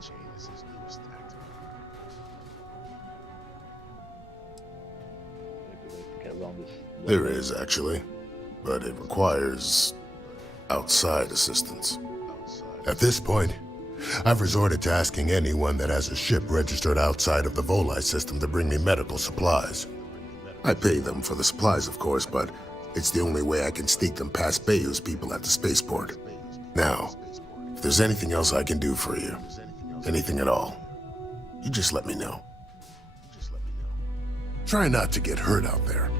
There is, actually, but it requires outside assistance. At this point, I've resorted to asking anyone that has a ship registered outside of the Volii system to bring me medical supplies. I pay them for the supplies, of course, but it's the only way I can sneak them past Bayou's people at the spaceport. Now, if there's anything else I can do for you, anything at all, you just let me know. Try not to get hurt out there.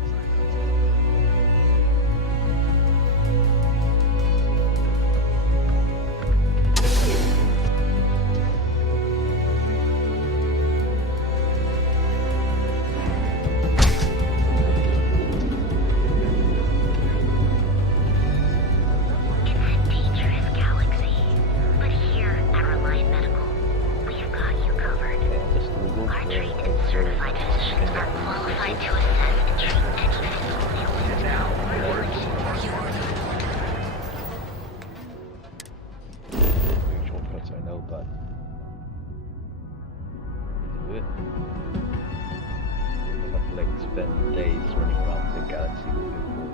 Spend days running around the galaxy looking for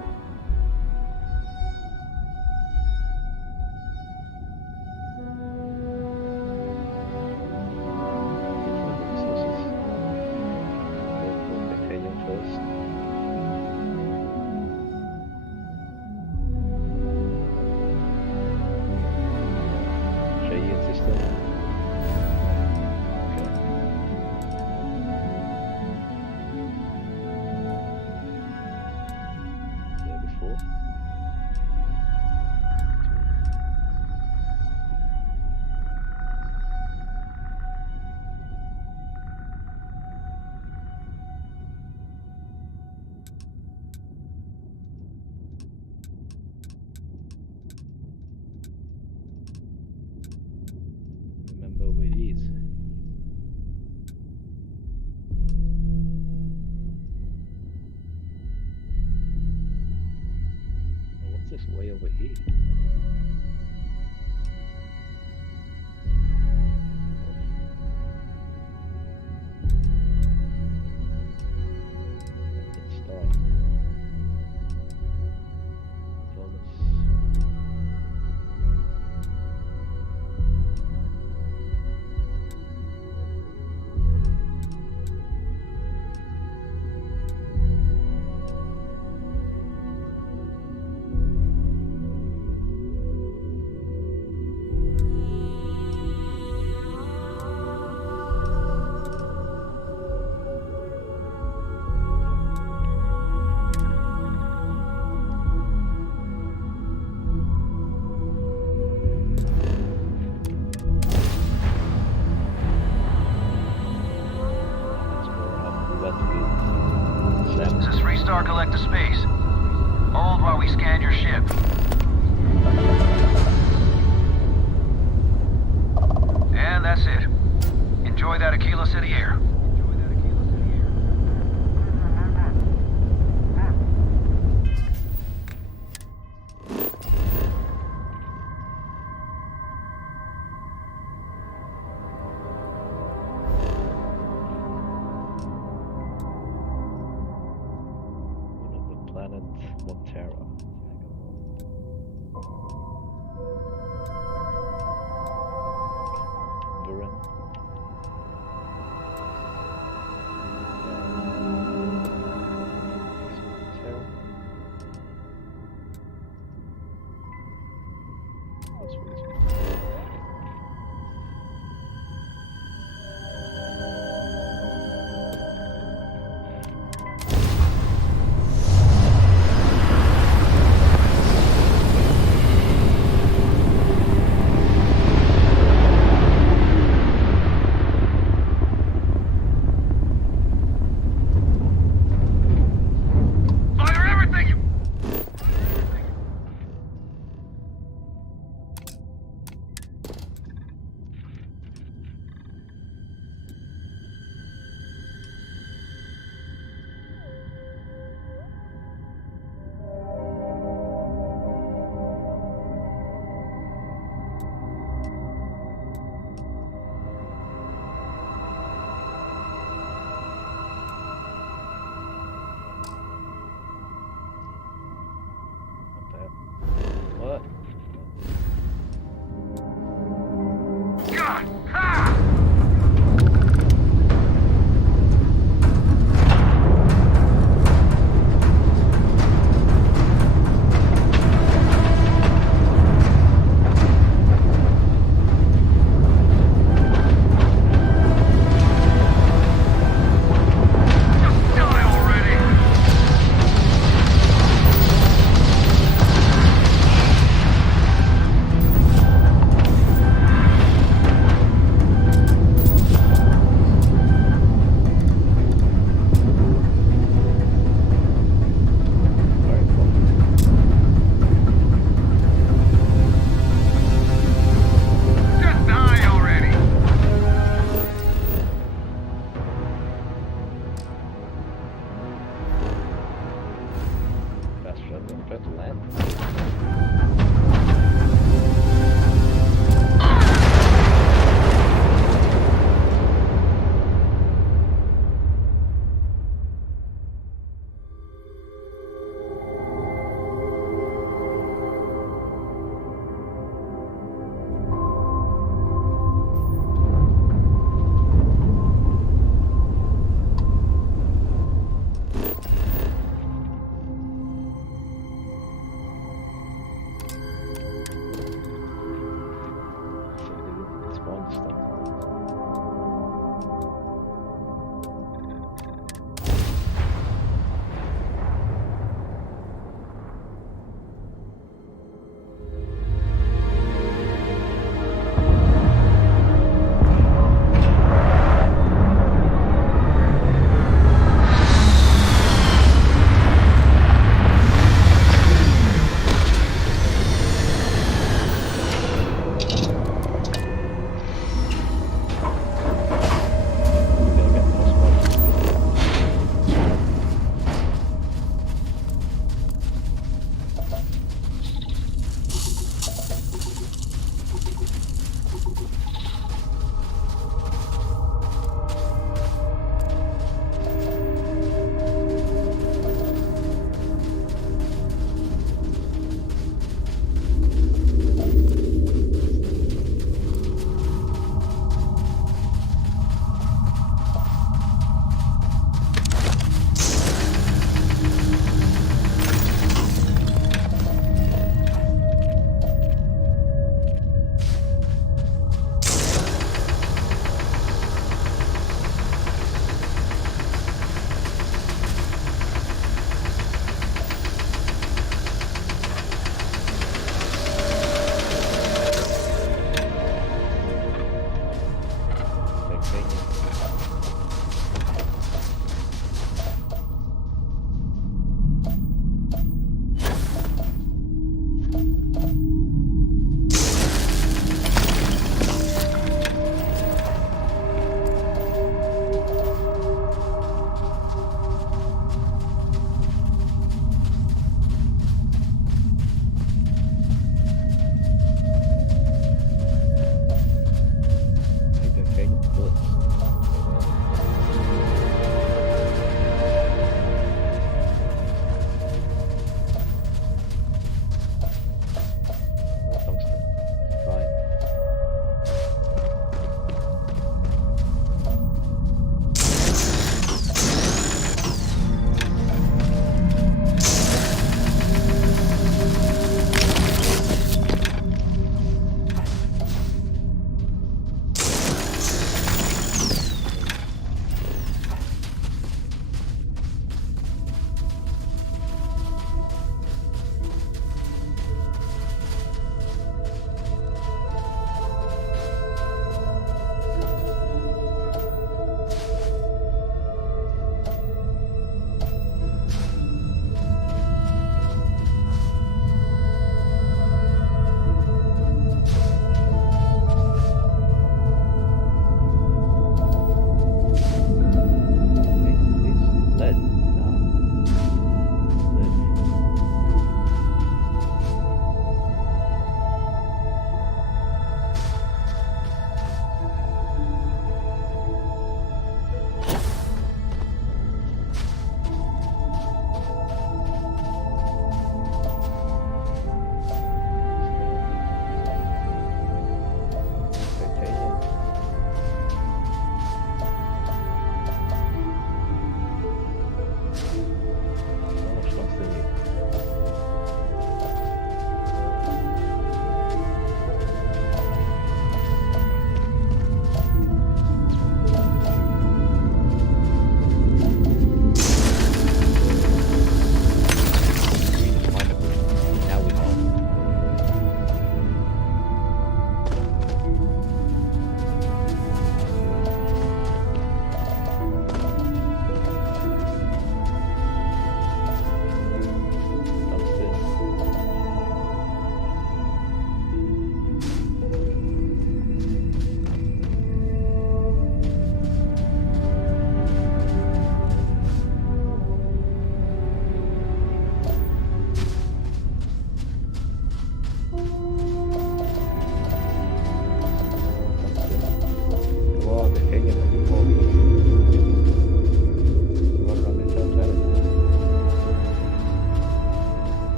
way over here. Star Collector space. Hold while we scan your ship. And that's it. Enjoy that Aquila City air.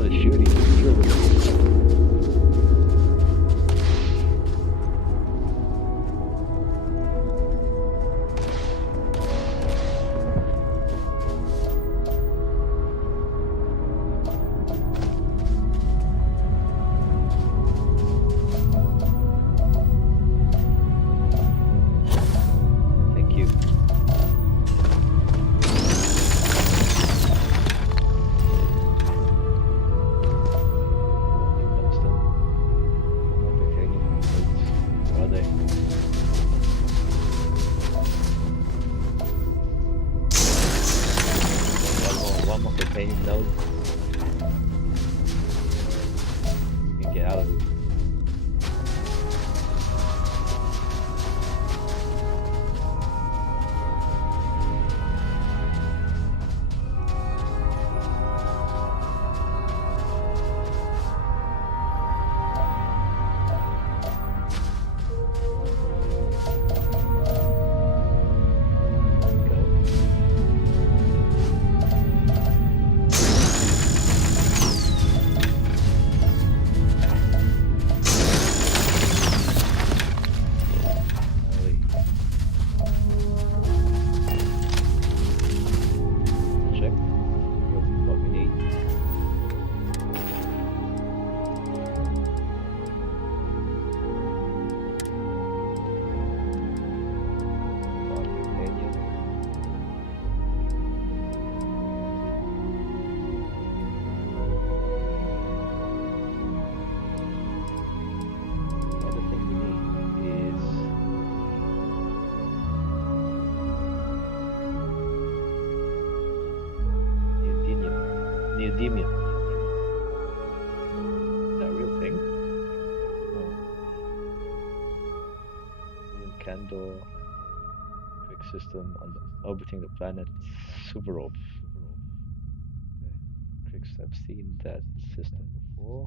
started shooting. Thank you. Where are they? One more titanium node. You can get out of it. Check. What we need. Titanium. The other thing we need is neodymium. Is that a real thing? Oh. Moon candle. Quick system orbiting the planet Suvorov. Okay. Quick, I've seen that system before.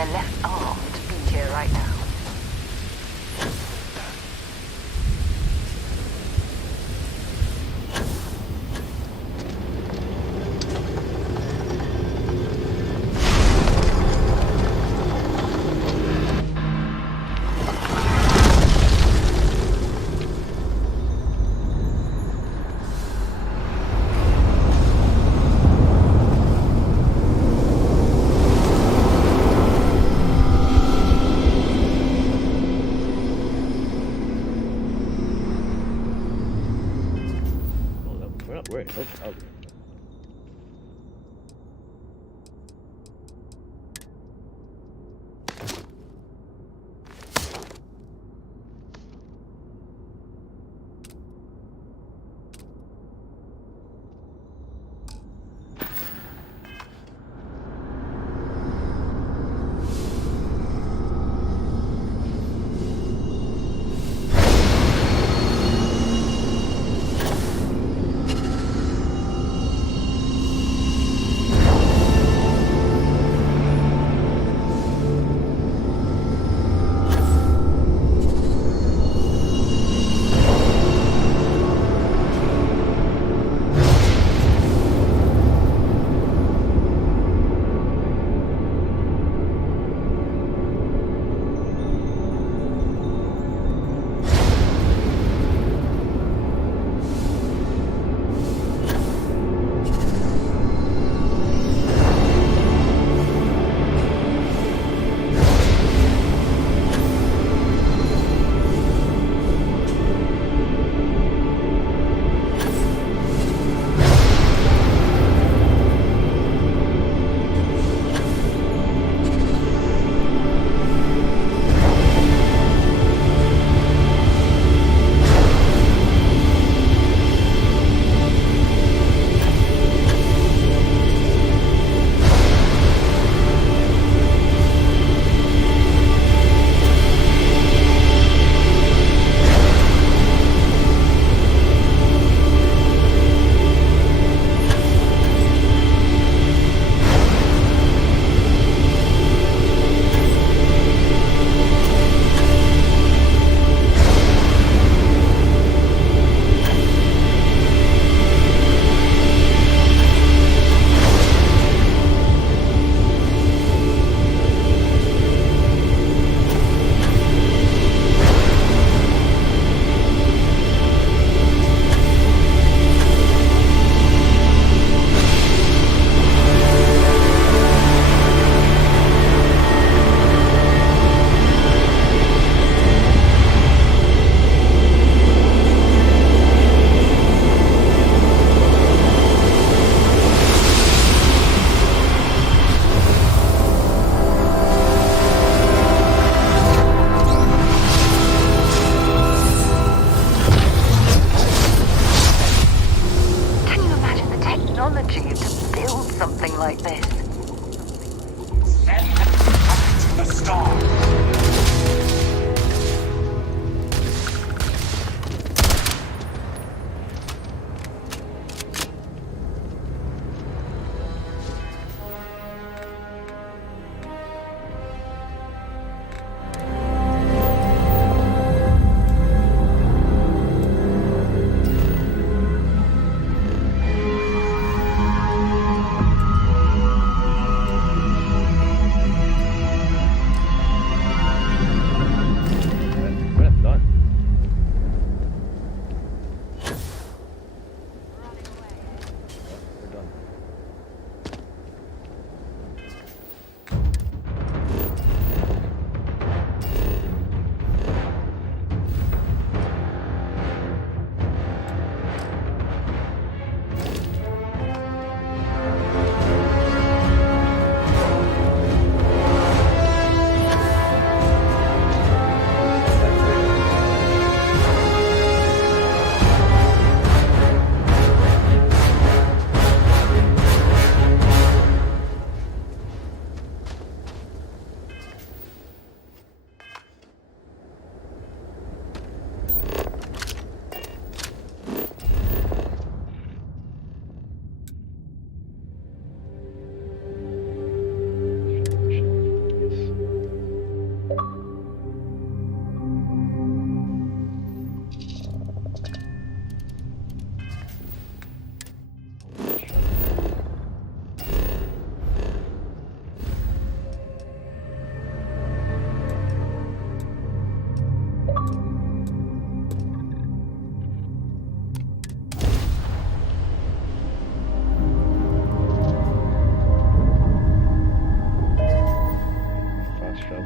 their left arm to be here right now. We're in hope. Okay.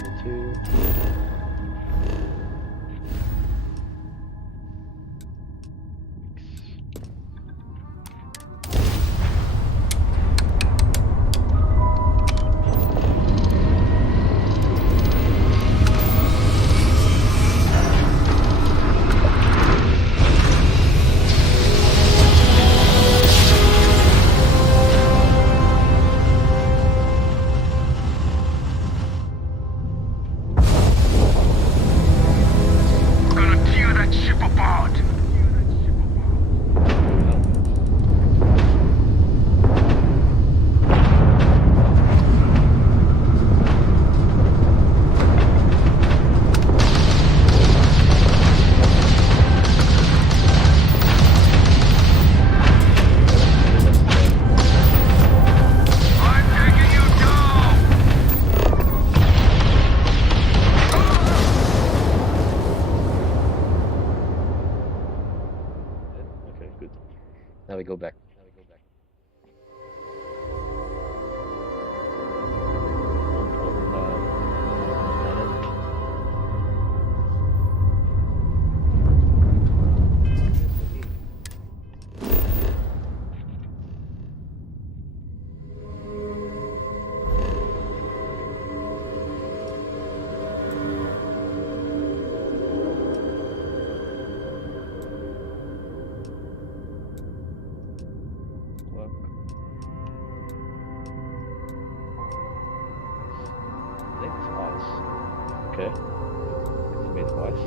2. Okay, good. Now we go back. I think it's ice. Okay. It's made of ice.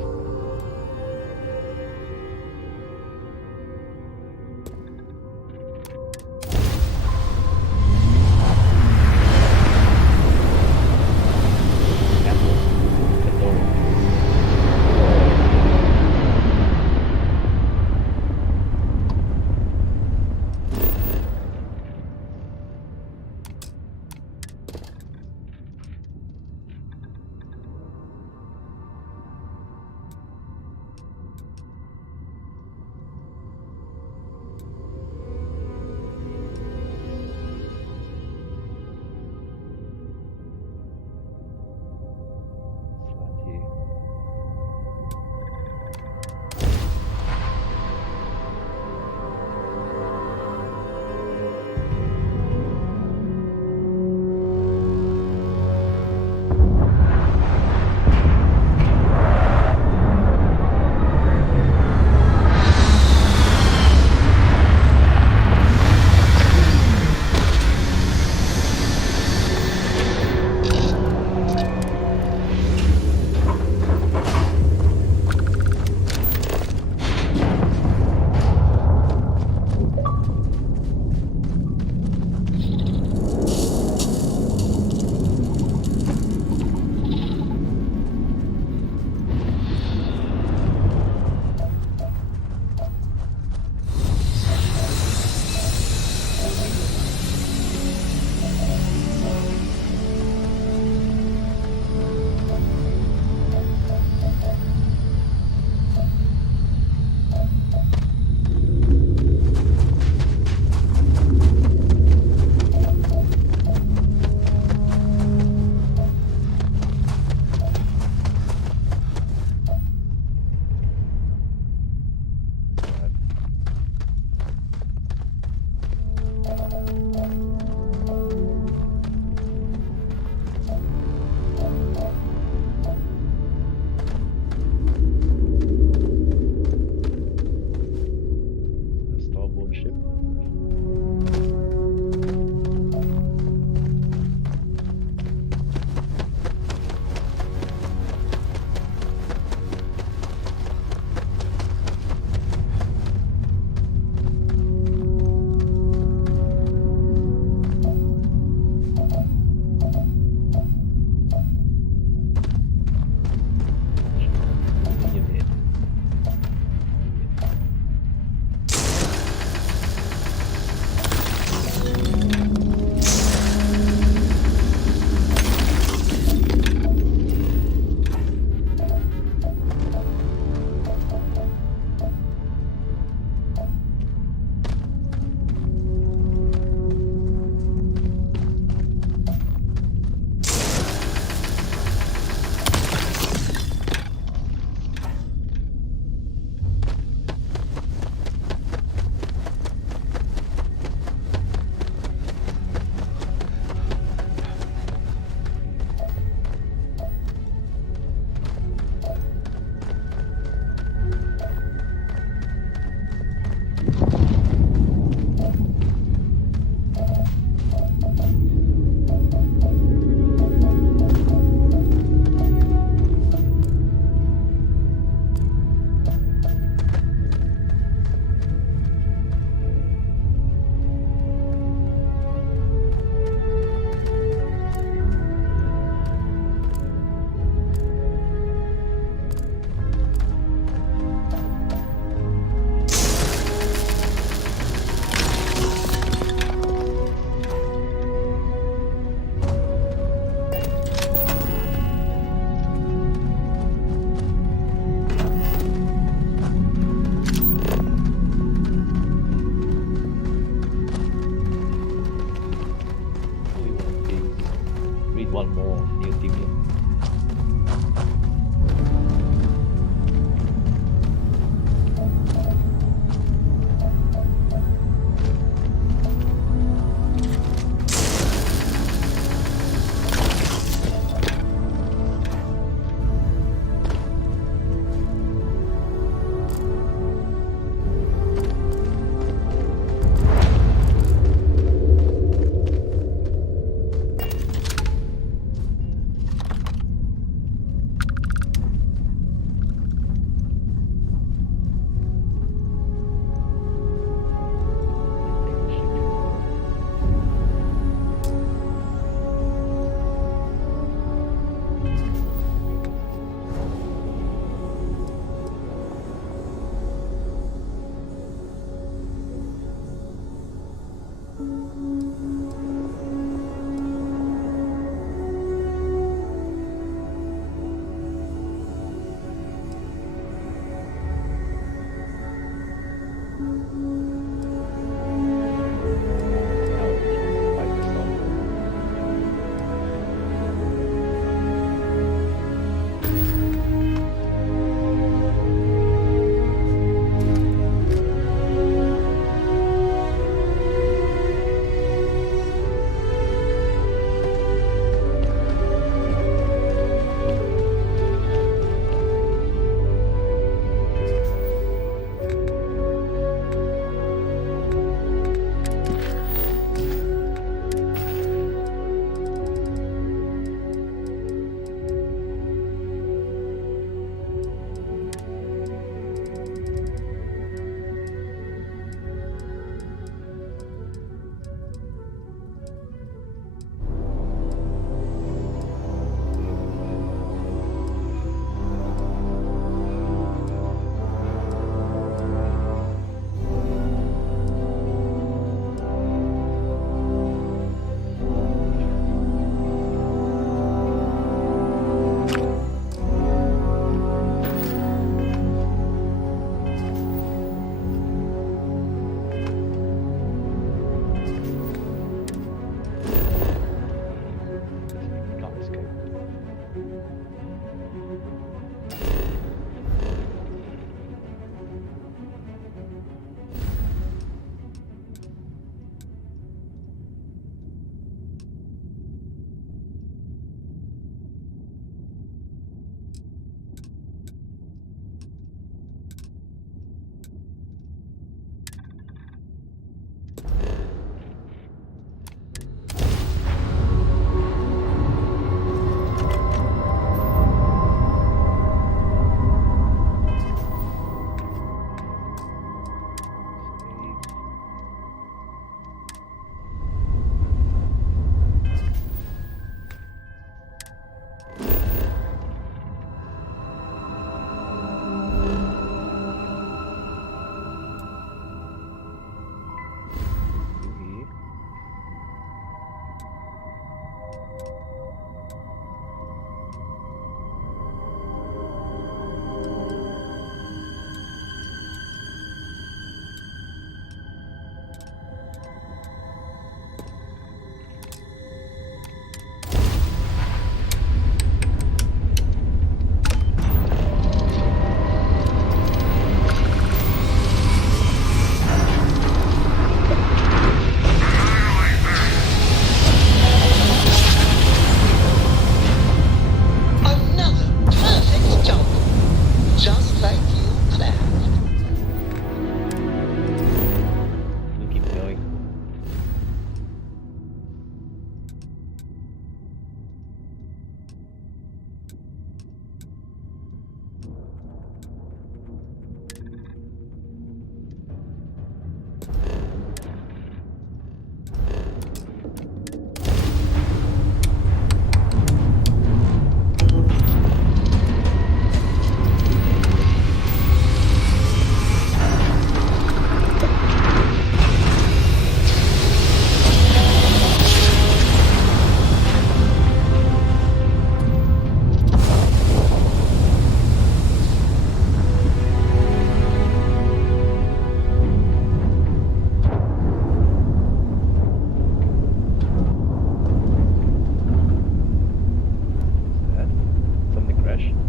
refresh.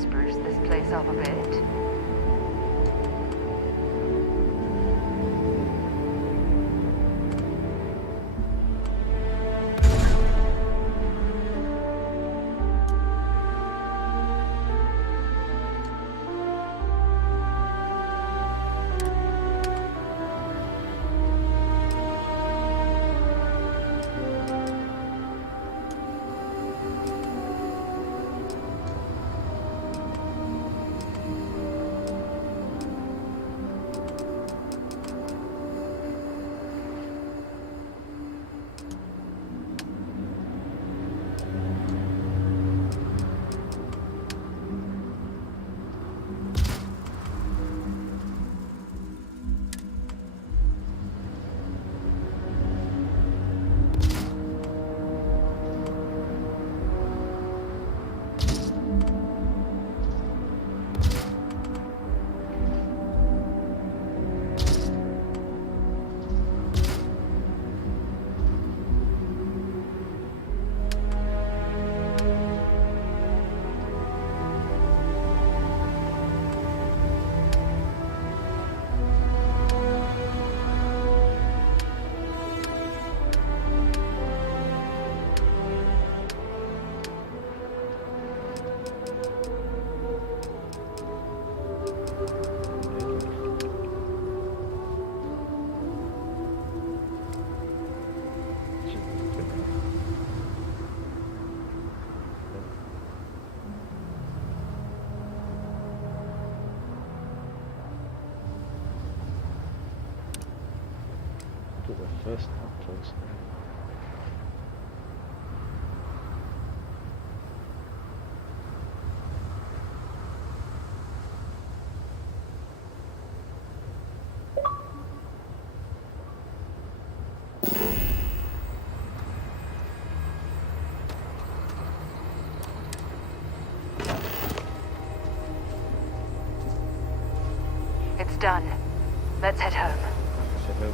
Spruce this place up a bit. To the first outpost now. It's done. Let's head home. So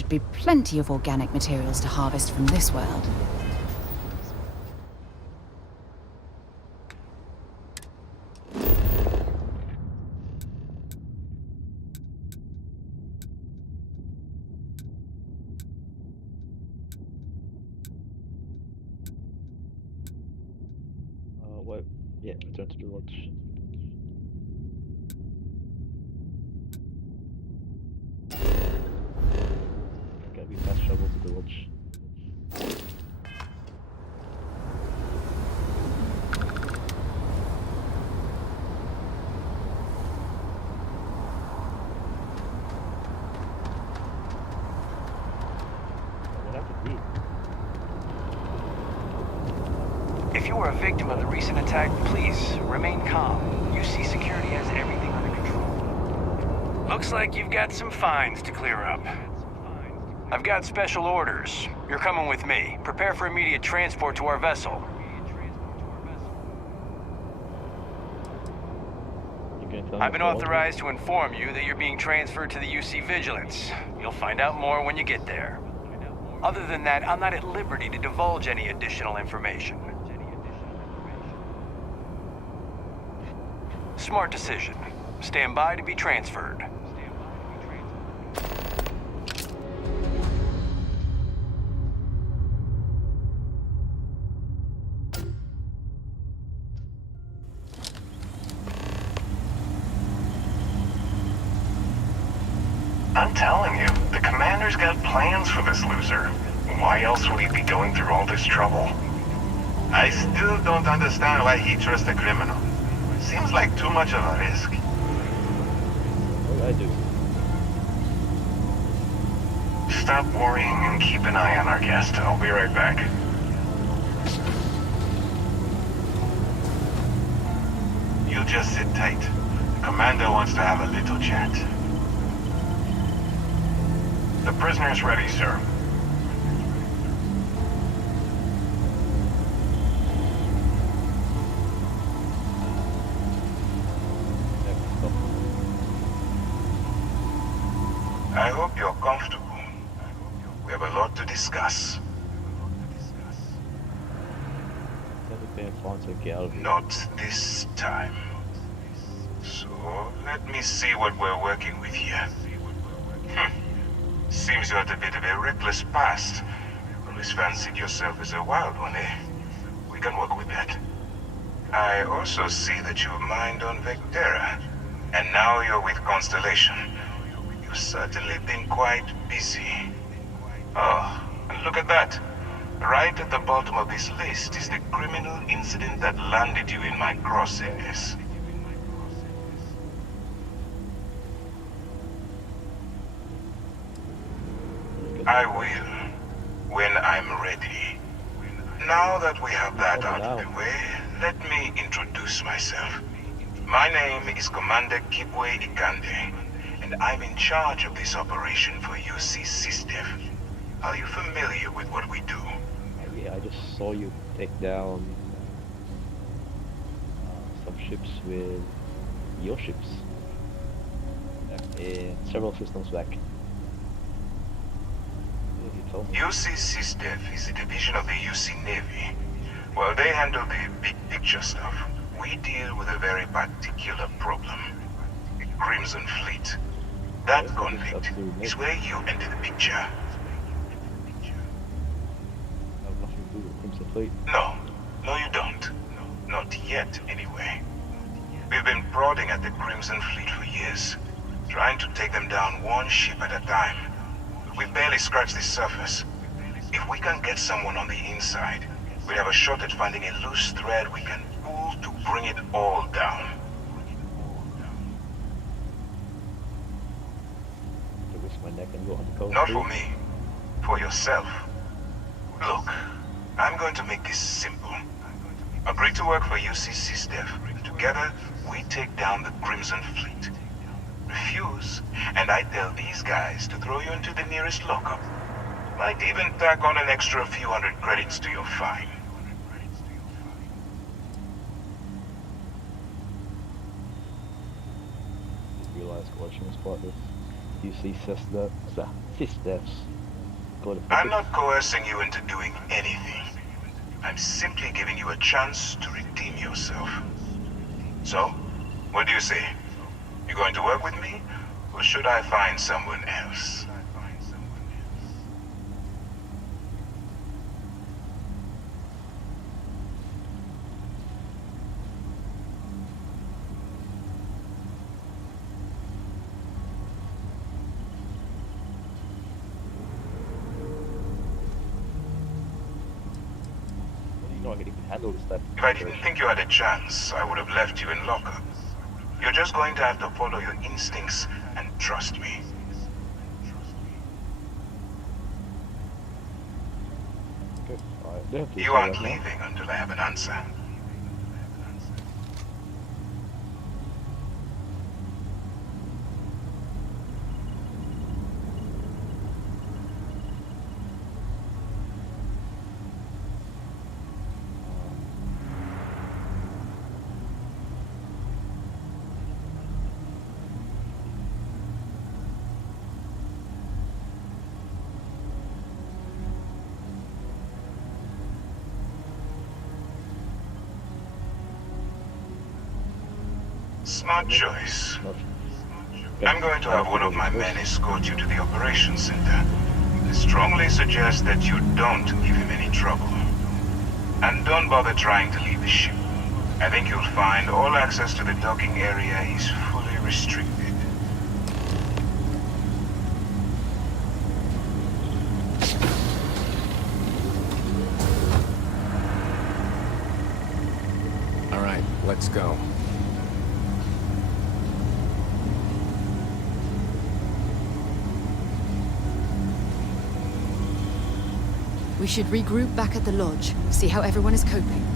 should be plenty of organic materials to harvest from this world. What? Yeah, return to the lodge. Gotta be fast travel to the lodge. What happened to me? If you are a victim of the recent attack, please remain calm. UC Security has everything under control. Looks like you've got some fines to clear up. I've got special orders. You're coming with me. Prepare for immediate transport to our vessel. I've been authorized to inform you that you're being transferred to the UC Vigilance. You'll find out more when you get there. Other than that, I'm not at liberty to divulge any additional information. Smart decision. Stand by to be transferred. I'm telling you, the commander's got plans for this loser. Why else would he be going through all this trouble? I still don't understand why he trusts a criminal. Seems like too much of a risk. What did I do? Stop worrying and keep an eye on our guest. I'll be right back. You just sit tight. The commander wants to have a little chat. The prisoner's ready, sir. I hope you're comfortable. We have a lot to discuss. Not this time. So, let me see what we're working with here. Seems you had a bit of a reckless past. Always fancied yourself as a wild one, eh? We can work with that. I also see that you mined on Vectera. And now you're with Constellation. You've certainly been quite busy. Oh, and look at that. Right at the bottom of this list is the criminal incident that landed you in my crosshairs. I will, when I'm ready. Now that we have that out of the way, let me introduce myself. My name is Commander Kibwe Ikande, and I'm in charge of this operation for UC SysDev. Are you familiar with what we do? Yeah, I just saw you take down some ships with your ships in several systems back. UC SysDev is a division of the UC Navy. Well, they handle the big picture stuff. We deal with a very particular problem. The Crimson Fleet. That conflict is where you enter the picture. No, you don't. Not yet, anyway. We've been prodding at the Crimson Fleet for years, trying to take them down one ship at a time. But we've barely scratched the surface. If we can get someone on the inside, we have a shot at finding a loose thread we can pull to bring it all down. Not for me. For yourself. Look, I'm going to make this simple. Agree to work for UC SysDev. Together, we take down the Crimson Fleet. Refuse, and I tell these guys to throw you into the nearest lockup. Might even tack on an extra few hundred credits to your fine. Realize collection was part of this. You see steps. I'm not coercing you into doing anything. I'm simply giving you a chance to redeem yourself. So, what do you say? You going to work with me, or should I find someone else? If I didn't think you had a chance, I would have left you in lockup. You're just going to have to follow your instincts and trust me. You aren't leaving until I have an answer. Smart choice. I'm going to have one of my men escort you to the operations center. I strongly suggest that you don't give him any trouble. And don't bother trying to leave the ship. I think you'll find all access to the docking area is fully restricted. All right, let's go. We should regroup back at the lodge, see how everyone is coping.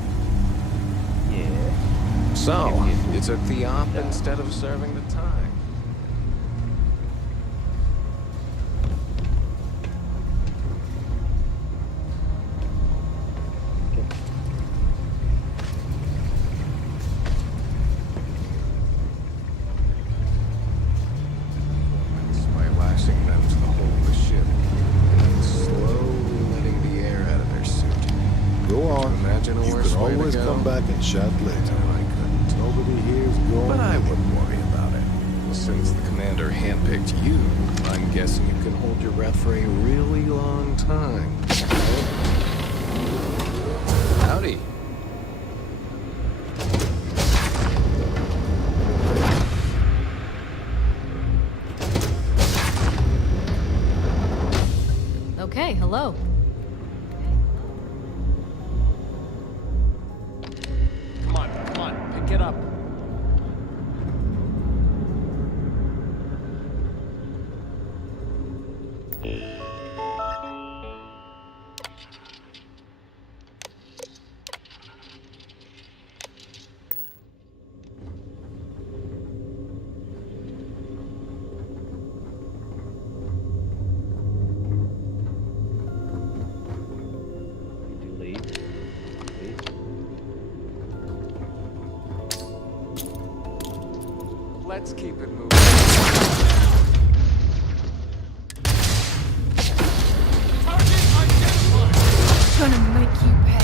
Yeah. So, you took the op instead of serving the time. By lashing them to the hull of the ship, and then slowly letting the air out of their suit. Go on. Imagine a You worse can way to always go. come back and chat later. No, I couldn't. Nobody here's going. But I wouldn't worry about it. Well, since the commander handpicked you, I'm guessing you can hold your breath for a really long time. Howdy. Okay, hello. Come on, pick it up. Let's keep it moving. Gonna make you pay.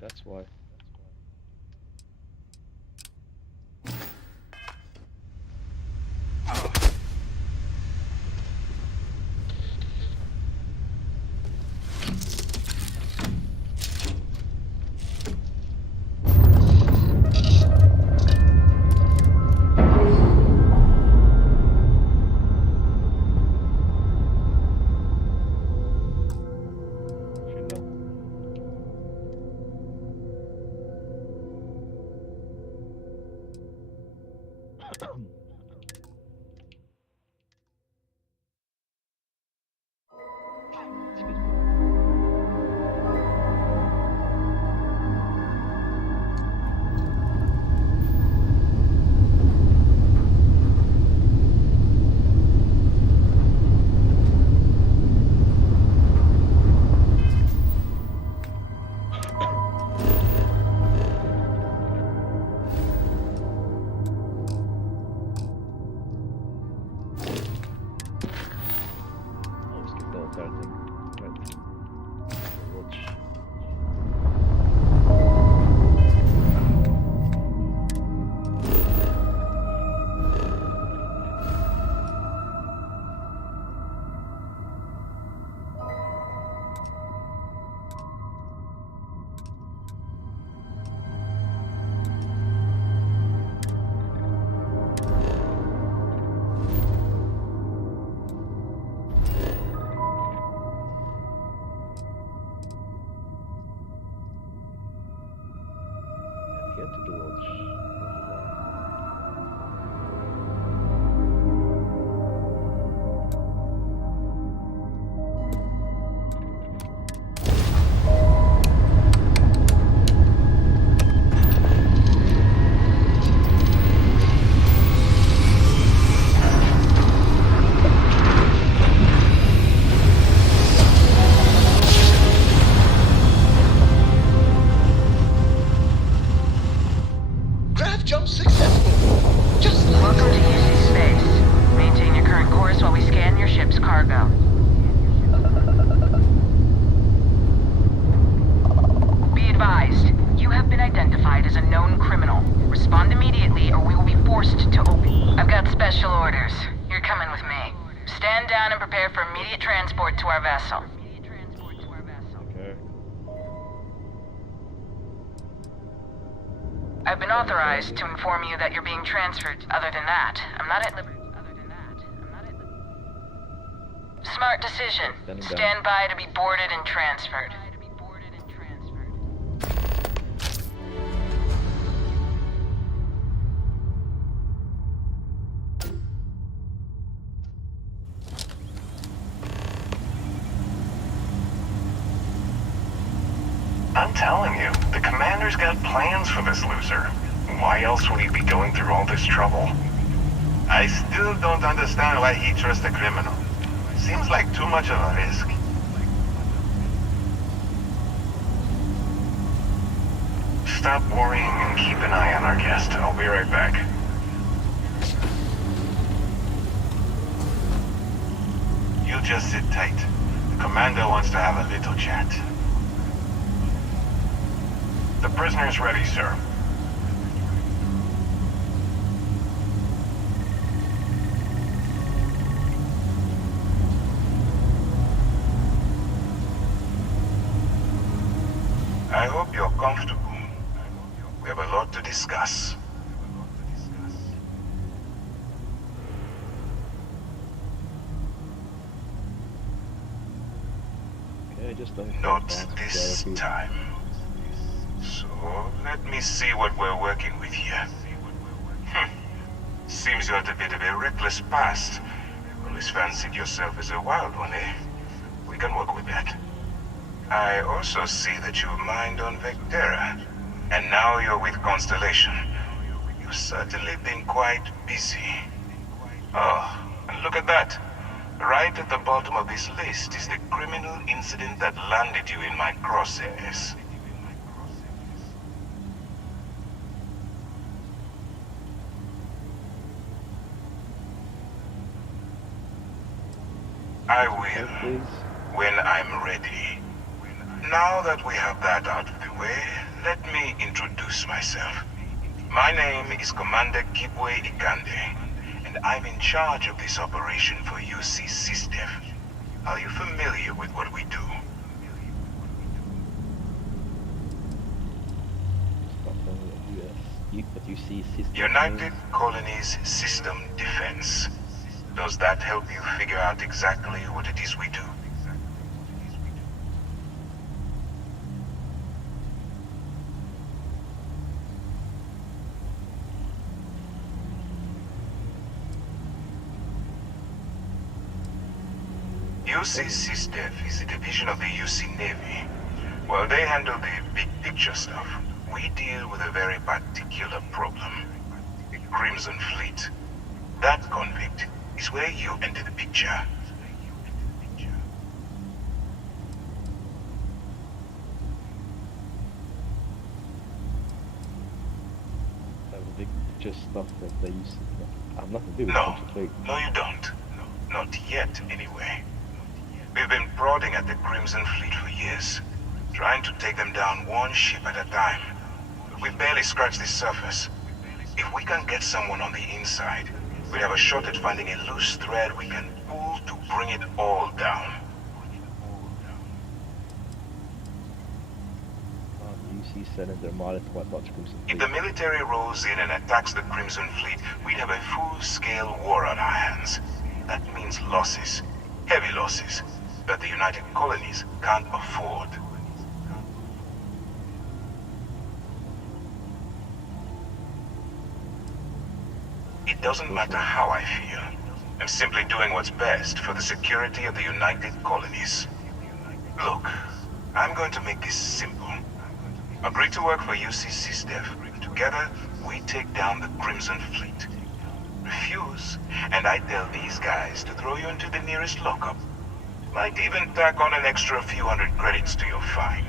That's why. Just Welcome to UC Space. Maintain your current course while we scan your ship's cargo. Be advised, you have been identified as a known criminal. Respond immediately or we will be forced to open. I've got special orders. You're coming with me. Stand down and prepare for immediate transport to our vessel. Okay. I've been authorized to inform you that you're being transferred. Other than that, I'm not at liberty. Smart decision. Stand by to be boarded and transferred. I'm telling you, the commander's got plans for this loser. Why else would he be going through all this trouble? I still don't understand why he trusts a criminal. Seems like too much of a risk. Stop worrying and keep an eye on our guest. I'll be right back. You just sit tight. The commander wants to have a little chat. The prisoner's ready, sir. I hope you're comfortable. We have a lot to discuss. Okay, just not this time. So, let me see what we're working with here. Seems you had a bit of a reckless past. Always fancied yourself as a wild one, eh? We can work with that. I also see that you mined on Vectera. And now you're with Constellation. You've certainly been quite busy. Oh, and look at that. Right at the bottom of this list is the criminal incident that landed you in my crosshairs. I will, when I'm ready. Now that we have that out of the way, let me introduce myself. My name is Commander Kibwe Ikande, and I'm in charge of this operation for UC SysDef. Are you familiar with what we do? United Colonies System Defense. Does that help you figure out exactly what it is we do? UC SysDef is a division of the UC Navy. While they handle the big picture stuff, we deal with a very particular problem. The Crimson Fleet. That convict is where you enter the picture. The big picture stuff that they used to do. I have nothing to do with Crimson Fleet. No, you don't. Not yet, anyway. We've been prodding at the Crimson Fleet for years, trying to take them down one ship at a time. But we've barely scratched the surface. If we can get someone on the inside, we have a shot at finding a loose thread we can pull to bring it all down. The UC sent in their Armada to wipe out the Crimson Fleet. If the military rolls in and attacks the Crimson Fleet, we'd have a full-scale war on our hands. That means losses. Heavy losses that the United Colonies can't afford. It doesn't matter how I feel. I'm simply doing what's best for the security of the United Colonies. Look, I'm going to make this simple. Agree to work for UC SysDef. Together, we take down the Crimson Fleet. Refuse, and I tell these guys to throw you into the nearest lockup. Might even tack on an extra few hundred credits to your fine.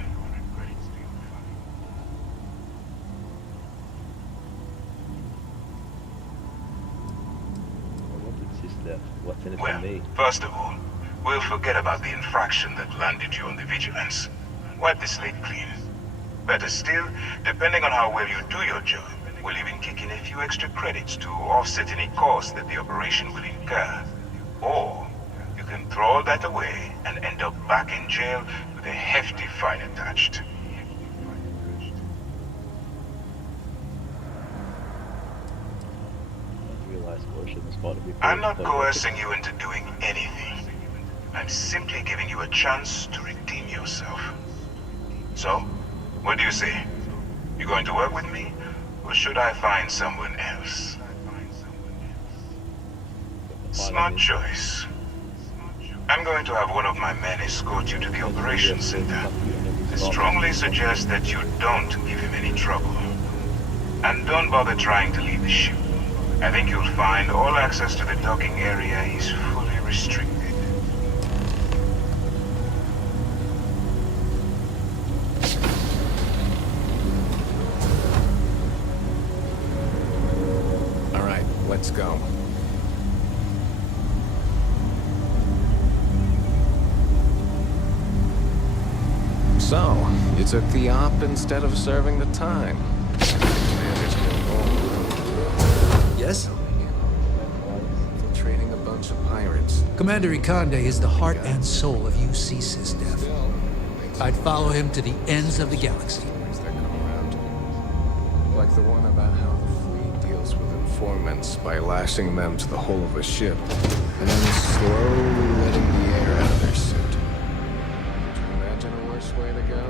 Death? What's in it for Well, me? first of all, we'll forget about the infraction that landed you on the Vigilance. Wipe the slate clean. Better still, depending on how well you do your job, we'll even kick in a few extra credits to offset any costs that the operation will incur. Or, you can throw all that away and end up back in jail with a hefty fine attached. I'm not coercing you into doing anything. I'm simply giving you a chance to redeem yourself. So, what do you say? You going to work with me, or should I find someone else? Smart choice. I'm going to have one of my men escort you to the operations center. I strongly suggest that you don't give him any trouble. And don't bother trying to leave the ship. I think you'll find all access to the docking area is fully restricted. All right, let's go. So, you took the op instead of serving the time. Yes? Infiltrating a bunch of pirates. Commander Ikande is the heart and soul of UC SysDef. I'd follow him to the ends of the galaxy. That come around. Like the one about how the fleet deals with informants by lashing them to the hull of a ship, and then slowly letting the air out of their suit. Could you imagine a worse way to go?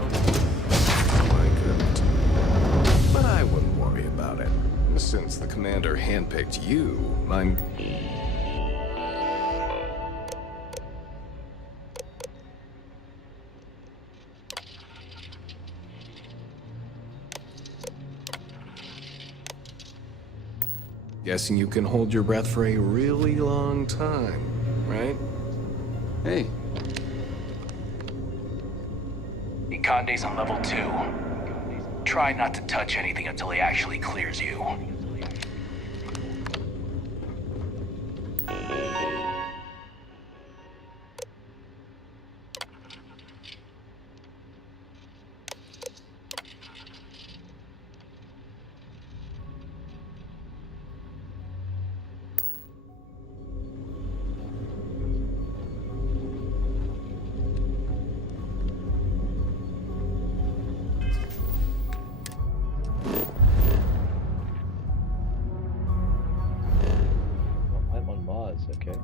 I couldn't. But I wouldn't worry about it. Since the commander handpicked you, I'm... Guessing you can hold your breath for a really long time, right? Hey. Ikande's on level 2. Try not to touch anything until he actually clears you. Okay.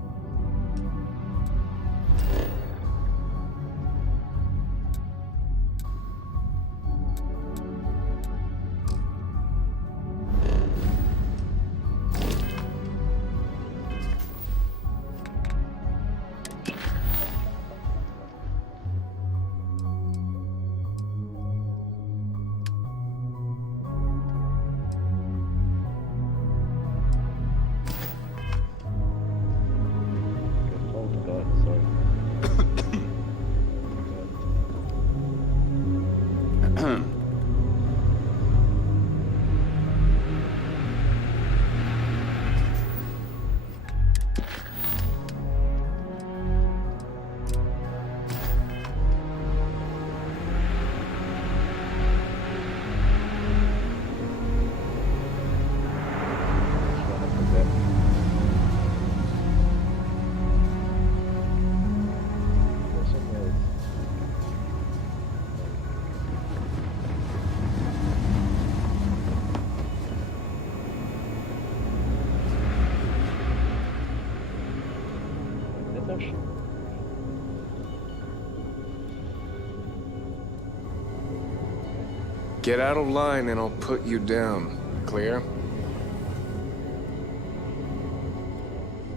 Get out of line and I'll put you down. Clear?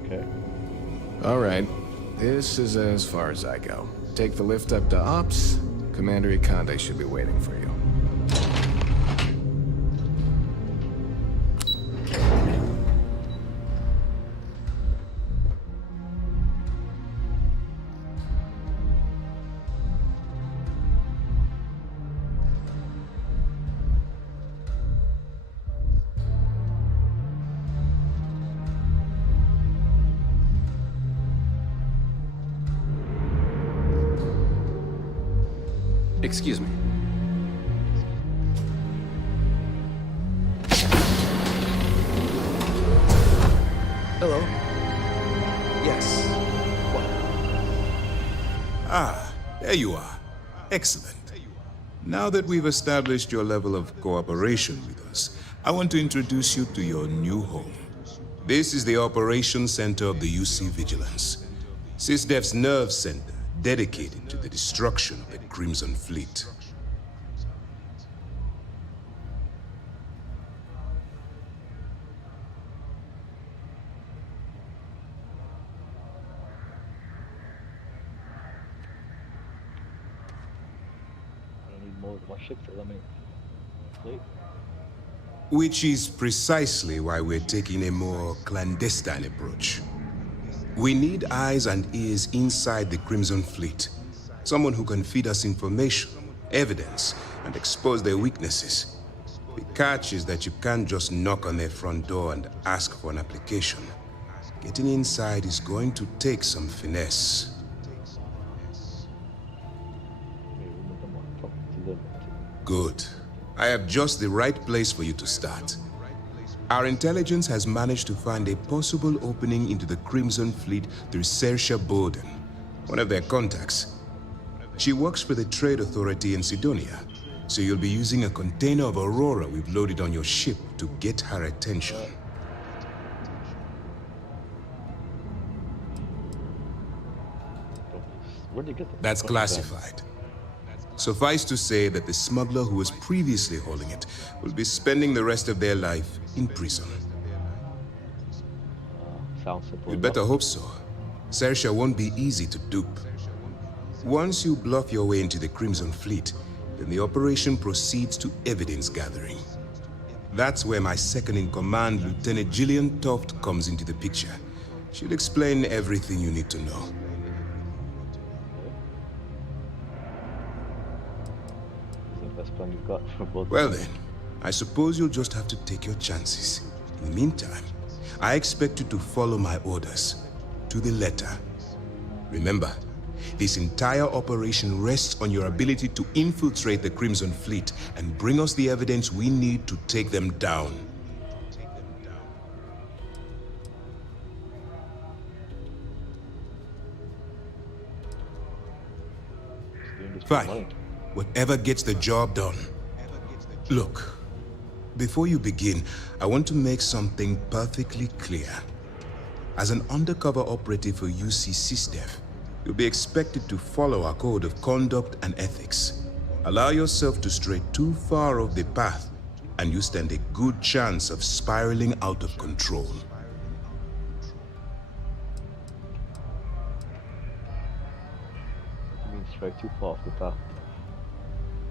Okay. All right. This is as far as I go. Take the lift up to Ops. Commander Ikande should be waiting for you. Excuse me. Hello? Yes. What? Ah, there you are. Excellent. Now that we've established your level of cooperation with us, I want to introduce you to your new home. This is the Operations Center of the UC Vigilance, SysDef's nerve center dedicated to the destruction of the Crimson Fleet. Which is precisely why we're taking a more clandestine approach. We need eyes and ears inside the Crimson Fleet. Someone who can feed us information, evidence, and expose their weaknesses. The catch is that you can't just knock on their front door and ask for an application. Getting inside is going to take some finesse. Good. I have just the right place for you to start. Our intelligence has managed to find a possible opening into the Crimson Fleet through Saoirse Bowden, one of their contacts. She works for the Trade Authority in Sidonia, so you'll be using a container of Aurora we've loaded on your ship to get her attention. Where'd you get that? That's classified. Suffice to say that the smuggler who was previously hauling it will be spending the rest of their life in prison. Sounds simple. You'd better hope so. Saoirse won't be easy to dupe. Once you bluff your way into the Crimson Fleet, then the operation proceeds to evidence gathering. That's where my second-in-command, Lieutenant Gillian Toft, comes into the picture. She'll explain everything you need to know. Well then, I suppose you'll just have to take your chances. In the meantime, I expect you to follow my orders, to the letter. Remember, this entire operation rests on your ability to infiltrate the Crimson Fleet and bring us the evidence we need to take them down. Fine. Whatever gets the job done. Look, before you begin, I want to make something perfectly clear. As an undercover operative for UC SysDef, you'll be expected to follow our code of conduct and ethics. Allow yourself to stray too far off the path, and you stand a good chance of spiraling out of control. You mean stray too far off the path?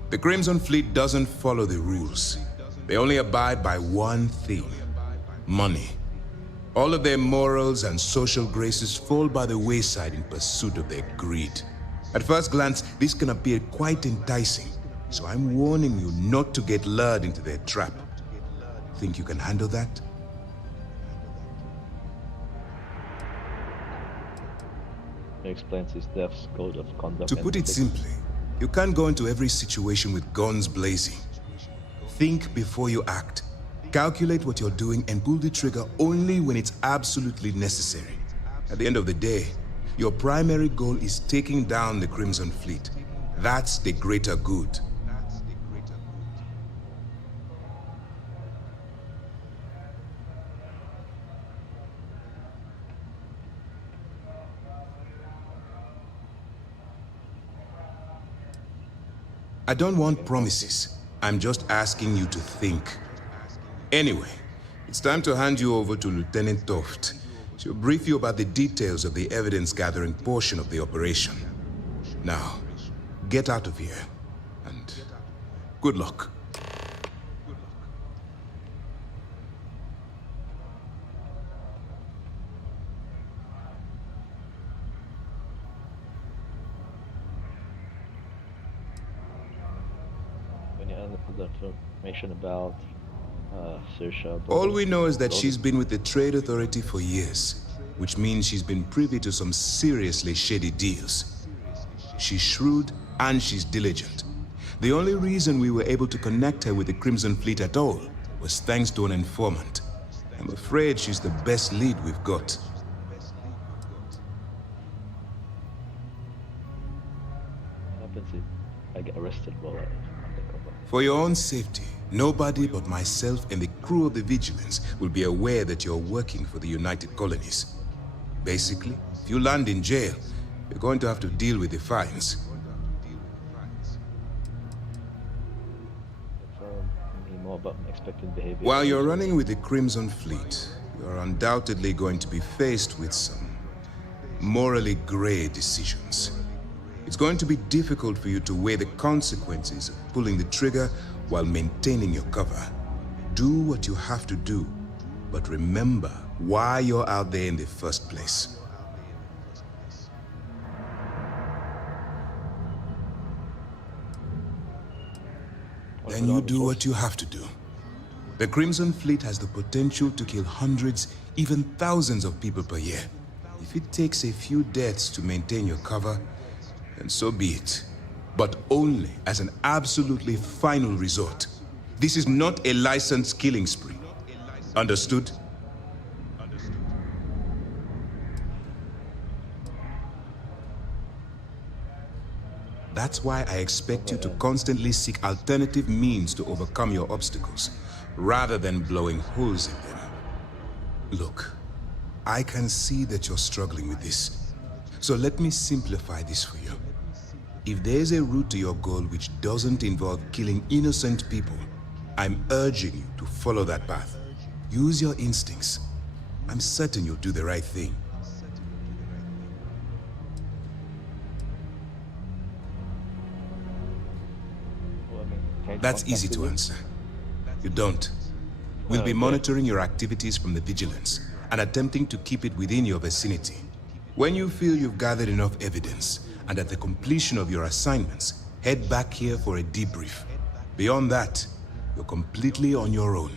The Crimson Fleet doesn't follow the rules. They only abide by one thing: money. All of their morals and social graces fall by the wayside in pursuit of their greed. At first glance, this can appear quite enticing, so I'm warning you not to get lured into their trap. Think you can handle that? It explains his death's code of conduct. To put it simply, you can't go into every situation with guns blazing. Think before you act. Calculate what you're doing and pull the trigger only when it's absolutely necessary. At the end of the day, your primary goal is taking down the Crimson Fleet. That's the greater good. I don't want promises. I'm just asking you to think. Anyway, it's time to hand you over to Lieutenant Toft. She'll brief you about the details of the evidence-gathering portion of the operation. Now, get out of here, and good luck. Any other information about Saoirse? All we know is that she's been with the Trade Authority for years, which means she's been privy to some seriously shady deals. She's shrewd and she's diligent, The only reason we were able to connect her with the Crimson Fleet at all was thanks to an informant. I'm afraid she's the best lead we've got. What happens if I get arrested while I'm undercover? For your own safety, nobody but myself and the crew of the Vigilance will be aware that you're working for the United Colonies. Basically, if you land in jail, you're going to have to deal with the fines. More about expected behavior. While you're running with the Crimson Fleet, you're undoubtedly going to be faced with some morally gray decisions. It's going to be difficult for you to weigh the consequences of pulling the trigger while maintaining your cover. Do what you have to do, but remember why you're out there in the first place. Then you do what you have to do. The Crimson Fleet has the potential to kill hundreds, even thousands of people per year. If it takes a few deaths to maintain your cover, then so be it. But only as an absolutely final resort. This is not a licensed killing spree. Understood? That's why I expect you to constantly seek alternative means to overcome your obstacles, rather than blowing holes in them. Look, I can see that you're struggling with this. So let me simplify this for you. If there's a route to your goal which doesn't involve killing innocent people, I'm urging you to follow that path. Use your instincts. I'm certain you'll do the right thing. That's easy to answer. You don't. We'll be monitoring your activities from the Vigilance and attempting to keep it within your vicinity. When you feel you've gathered enough evidence and at the completion of your assignments, head back here for a debrief. Beyond that, you're completely on your own.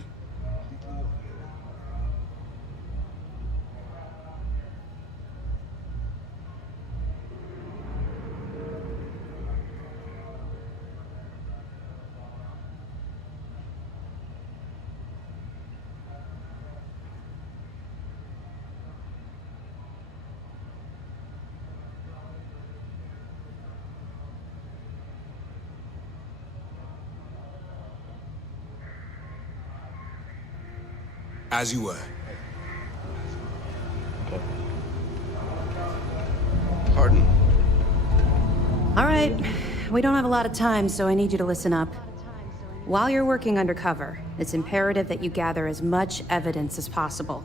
As you were. Pardon? All right. We don't have a lot of time, so I need you to listen up. While you're working undercover, it's imperative that you gather as much evidence as possible.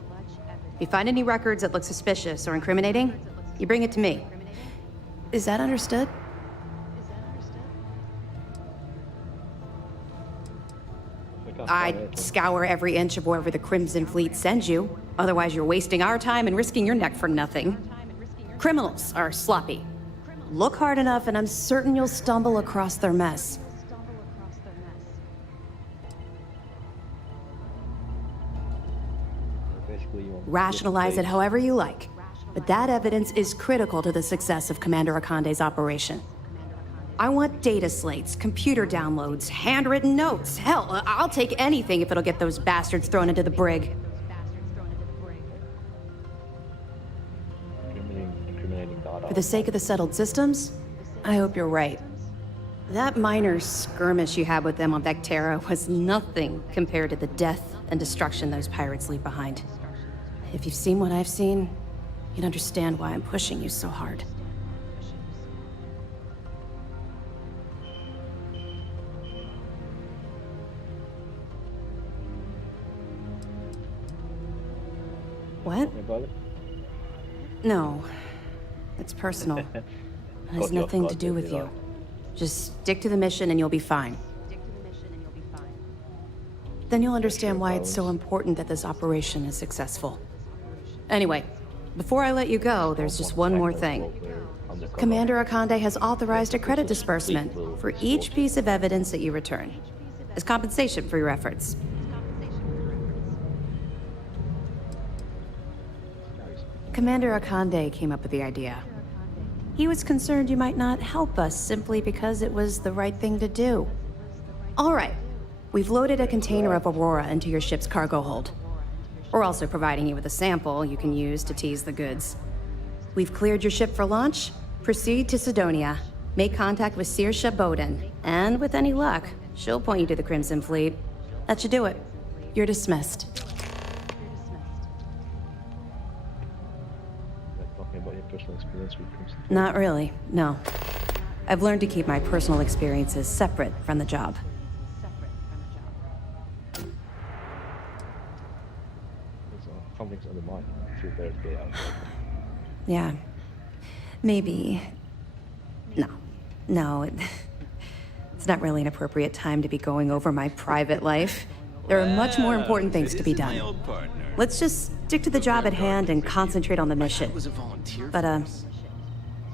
If you find any records that look suspicious or incriminating, you bring it to me. Is that understood? I'd scour every inch of wherever the Crimson Fleet sends you. Otherwise, you're wasting our time and risking your neck for nothing. Criminals are sloppy. Look hard enough, and I'm certain you'll stumble across their mess. Rationalize it however you like, but that evidence is critical to the success of Commander Akande's operation. I want data slates, computer downloads, handwritten notes. Hell, I'll take anything if it'll get those bastards thrown into the brig. For the sake of the settled systems, I hope you're right. That minor skirmish you had with them on Vectera was nothing compared to the death and destruction those pirates leave behind. If you've seen what I've seen, you'd understand why I'm pushing you so hard. What? No. It's personal. It has nothing to do with you. Just stick to the mission and you'll be fine. Then you'll understand why it's so important that this operation is successful. Anyway, before I let you go, there's just one more thing. Commander Akande has authorized a credit disbursement for each piece of evidence that you return, as compensation for your efforts. Commander Akande came up with the idea. He was concerned you might not help us simply because it was the right thing to do. All right. We've loaded a container of Aurora into your ship's cargo hold. We're also providing you with a sample you can use to tease the goods. We've cleared your ship for launch. Proceed to Sidonia. Make contact with Saoirse Bowden. And with any luck, she'll point you to the Crimson Fleet. That should do it. You're dismissed. Talking about your personal experience with Crimson. Not really, no. I've learned to keep my personal experiences separate from the job. Something's on the mind. I feel better to get out. Yeah. Maybe. No, it's not really an appropriate time to be going over my private life. There are much more important things to be done. Let's just stick to the job at hand and concentrate on the mission. But,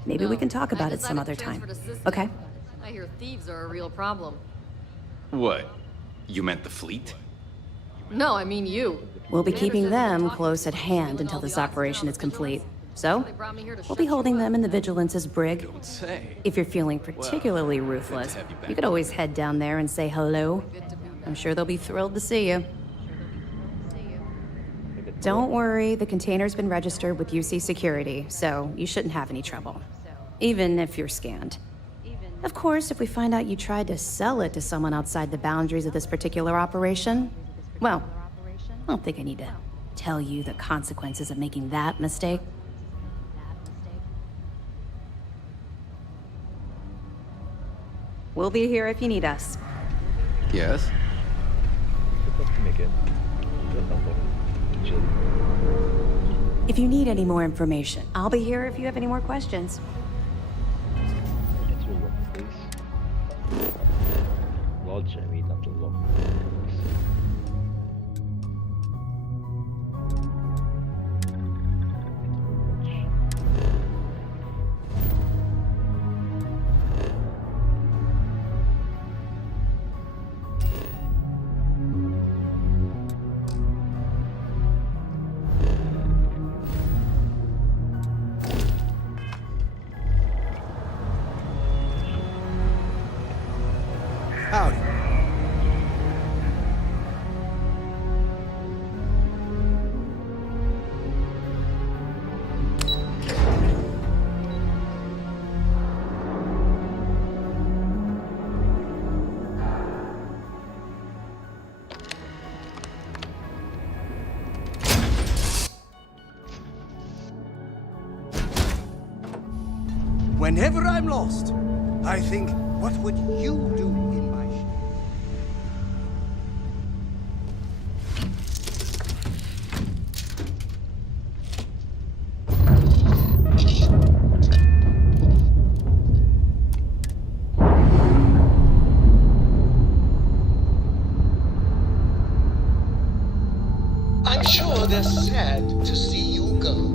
maybe we can talk about it some other time. Okay? I hear thieves are a real problem. What? You meant the fleet? No, I mean you. We'll be keeping them close at hand until this operation is complete. So, we'll be holding them in the Vigilance's brig. If you're feeling particularly ruthless, you could always head down there and say hello. I'm sure they'll be thrilled to see you. Don't worry, the container's been registered with UC Security, so you shouldn't have any trouble. Even if you're scanned. Of course, if we find out you tried to sell it to someone outside the boundaries of this particular operation, well, I don't think I need to tell you the consequences of making that mistake. We'll be here if you need us. Yes? If you need any more information, I'll be here if you have any more questions. Lodge, I mean, not the law. Howdy. Whenever I'm lost, I think, what would you do in my ship? I'm sure they're sad to see you go.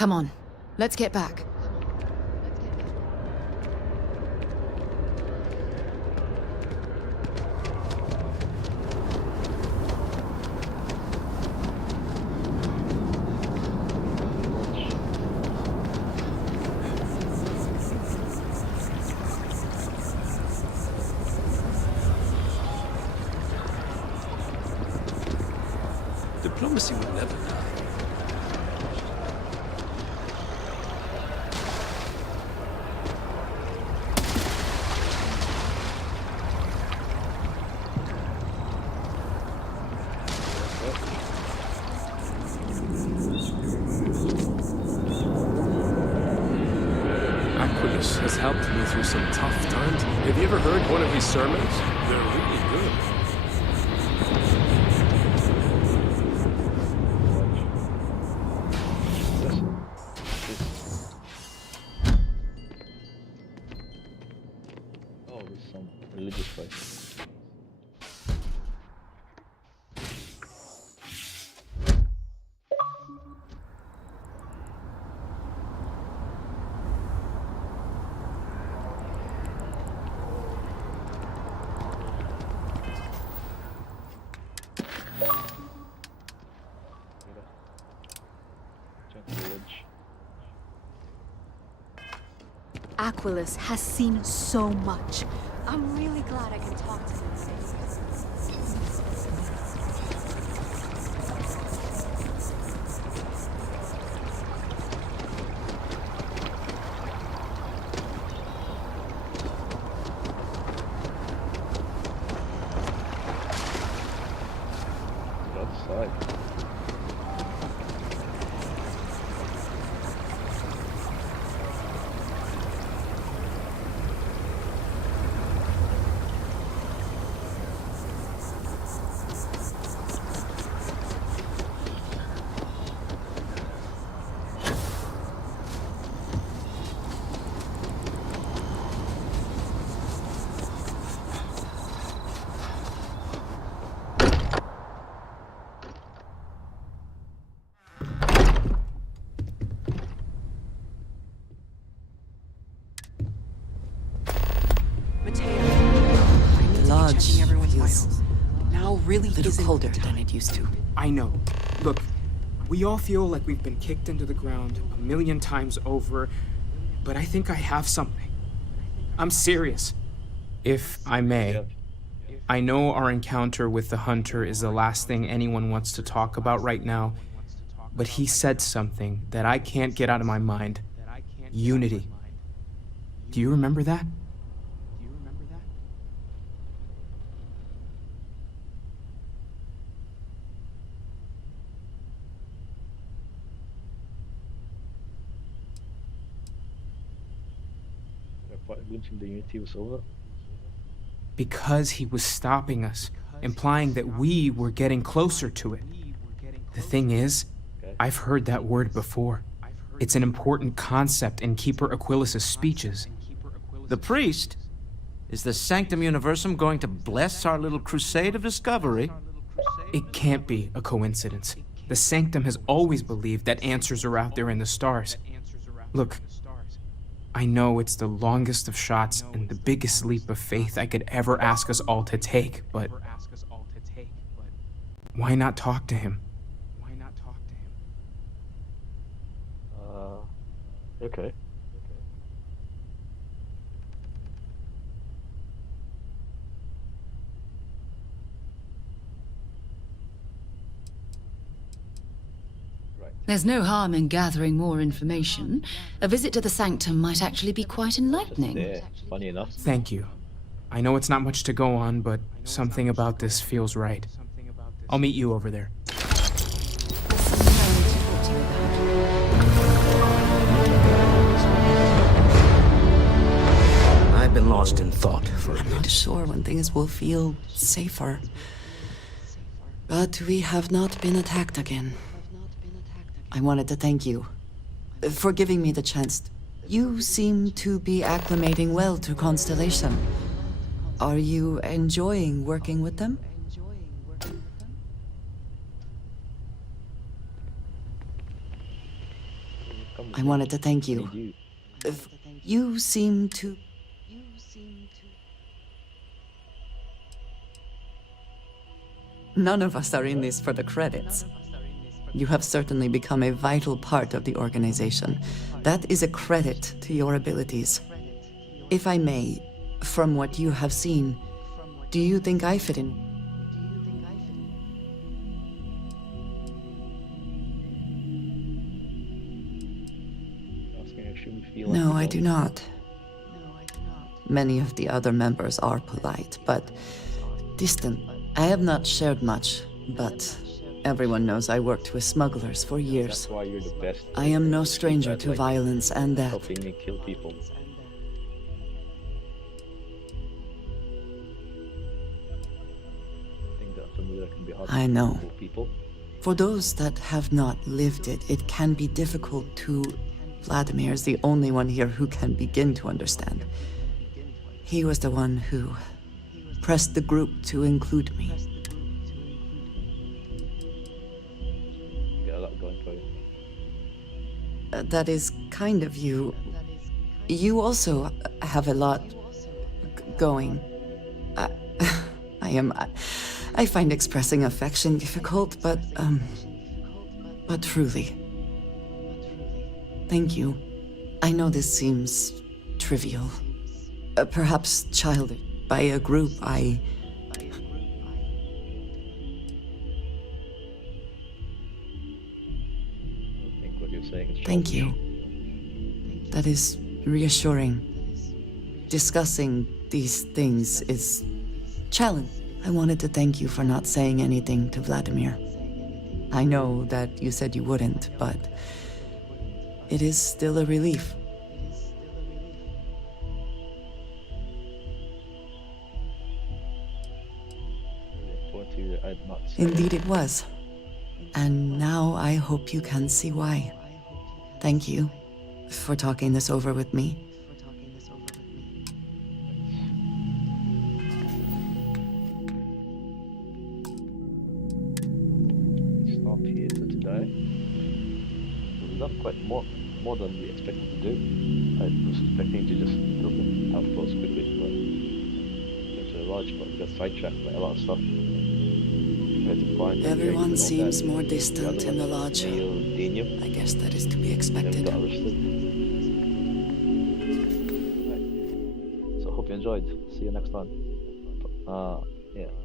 Come on, let's get back. Diplomacy would never die. Aquilus has helped me through some tough times. Have you ever heard one of his sermons? They're really good. Oh, there's some religious place. Aquilus has seen so much. I'm really glad I can talk to him. Outside. Really a little colder than it used to. I know. Look, we all feel like we've been kicked into the ground 1,000,000 times over, but I think I have something. I'm serious. If I may, I know our encounter with the Hunter is the last thing anyone wants to talk about right now, but he said something that I can't get out of my mind. Unity. Do you remember that? The Unity was over? Because he was stopping us, implying that we were getting closer to it. The thing is, I've heard that word before. It's an important concept in Keeper Aquilus' speeches. The priest? Is the Sanctum Universum going to bless our little crusade of discovery? It can't be a coincidence. The Sanctum has always believed that answers are out there in the stars. Look, I know it's the longest of shots and the biggest leap of faith I could ever ask us all to take, but why not talk to him? Okay. There's no harm in gathering more information. A visit to the Sanctum might actually be quite enlightening. Yeah, funny enough. Thank you. I know it's not much to go on, but something about this feels right. I'll meet you over there. I've been lost in thought for a bit. I'm not sure when things will feel safer. But we have not been attacked again. I wanted to thank you for giving me the chance. You seem to be acclimating well to Constellation. Are you enjoying working with them? I wanted to thank you. Need you. You seem to... None of us are in this for the credits. You have certainly become a vital part of the organization. That is a credit to your abilities. If I may, from what you have seen, do you think I fit in? Asking if you feel No, like I you do don't. not. Many of the other members are polite, but distant. I have not shared much, but everyone knows I worked with smugglers for years. That's why you're the best. I am no at stranger to like, violence and death. helping me kill people. I think that familiar can be hard I know. for people. For those that have not lived it, it can be difficult to... Vladimir is the only one here who can begin to understand. He was the one who pressed the group to include me. You got a lot going for you. That is kind of you. You also have a lot going. I find expressing affection difficult, but truly. Thank you. I know this seems trivial, perhaps childish. By a group, I think what you're saying is Thank you. That is reassuring. Discussing these things is challenge. I wanted to thank you for not saying anything to Vladimir. I know that you said you wouldn't, but it is still a relief. Indeed it was. And now I hope you can see why. Thank you for talking this over with me. Starfield for today. We've done quite more than we expected to do. I was expecting to just build an outpost quickly, but it's a large, but we got sidetracked by a lot of stuff. Everyone seems more distant in the lodge. I guess that is to be expected. Got arrested. Right. So hope you enjoyed. See you next time. Yeah.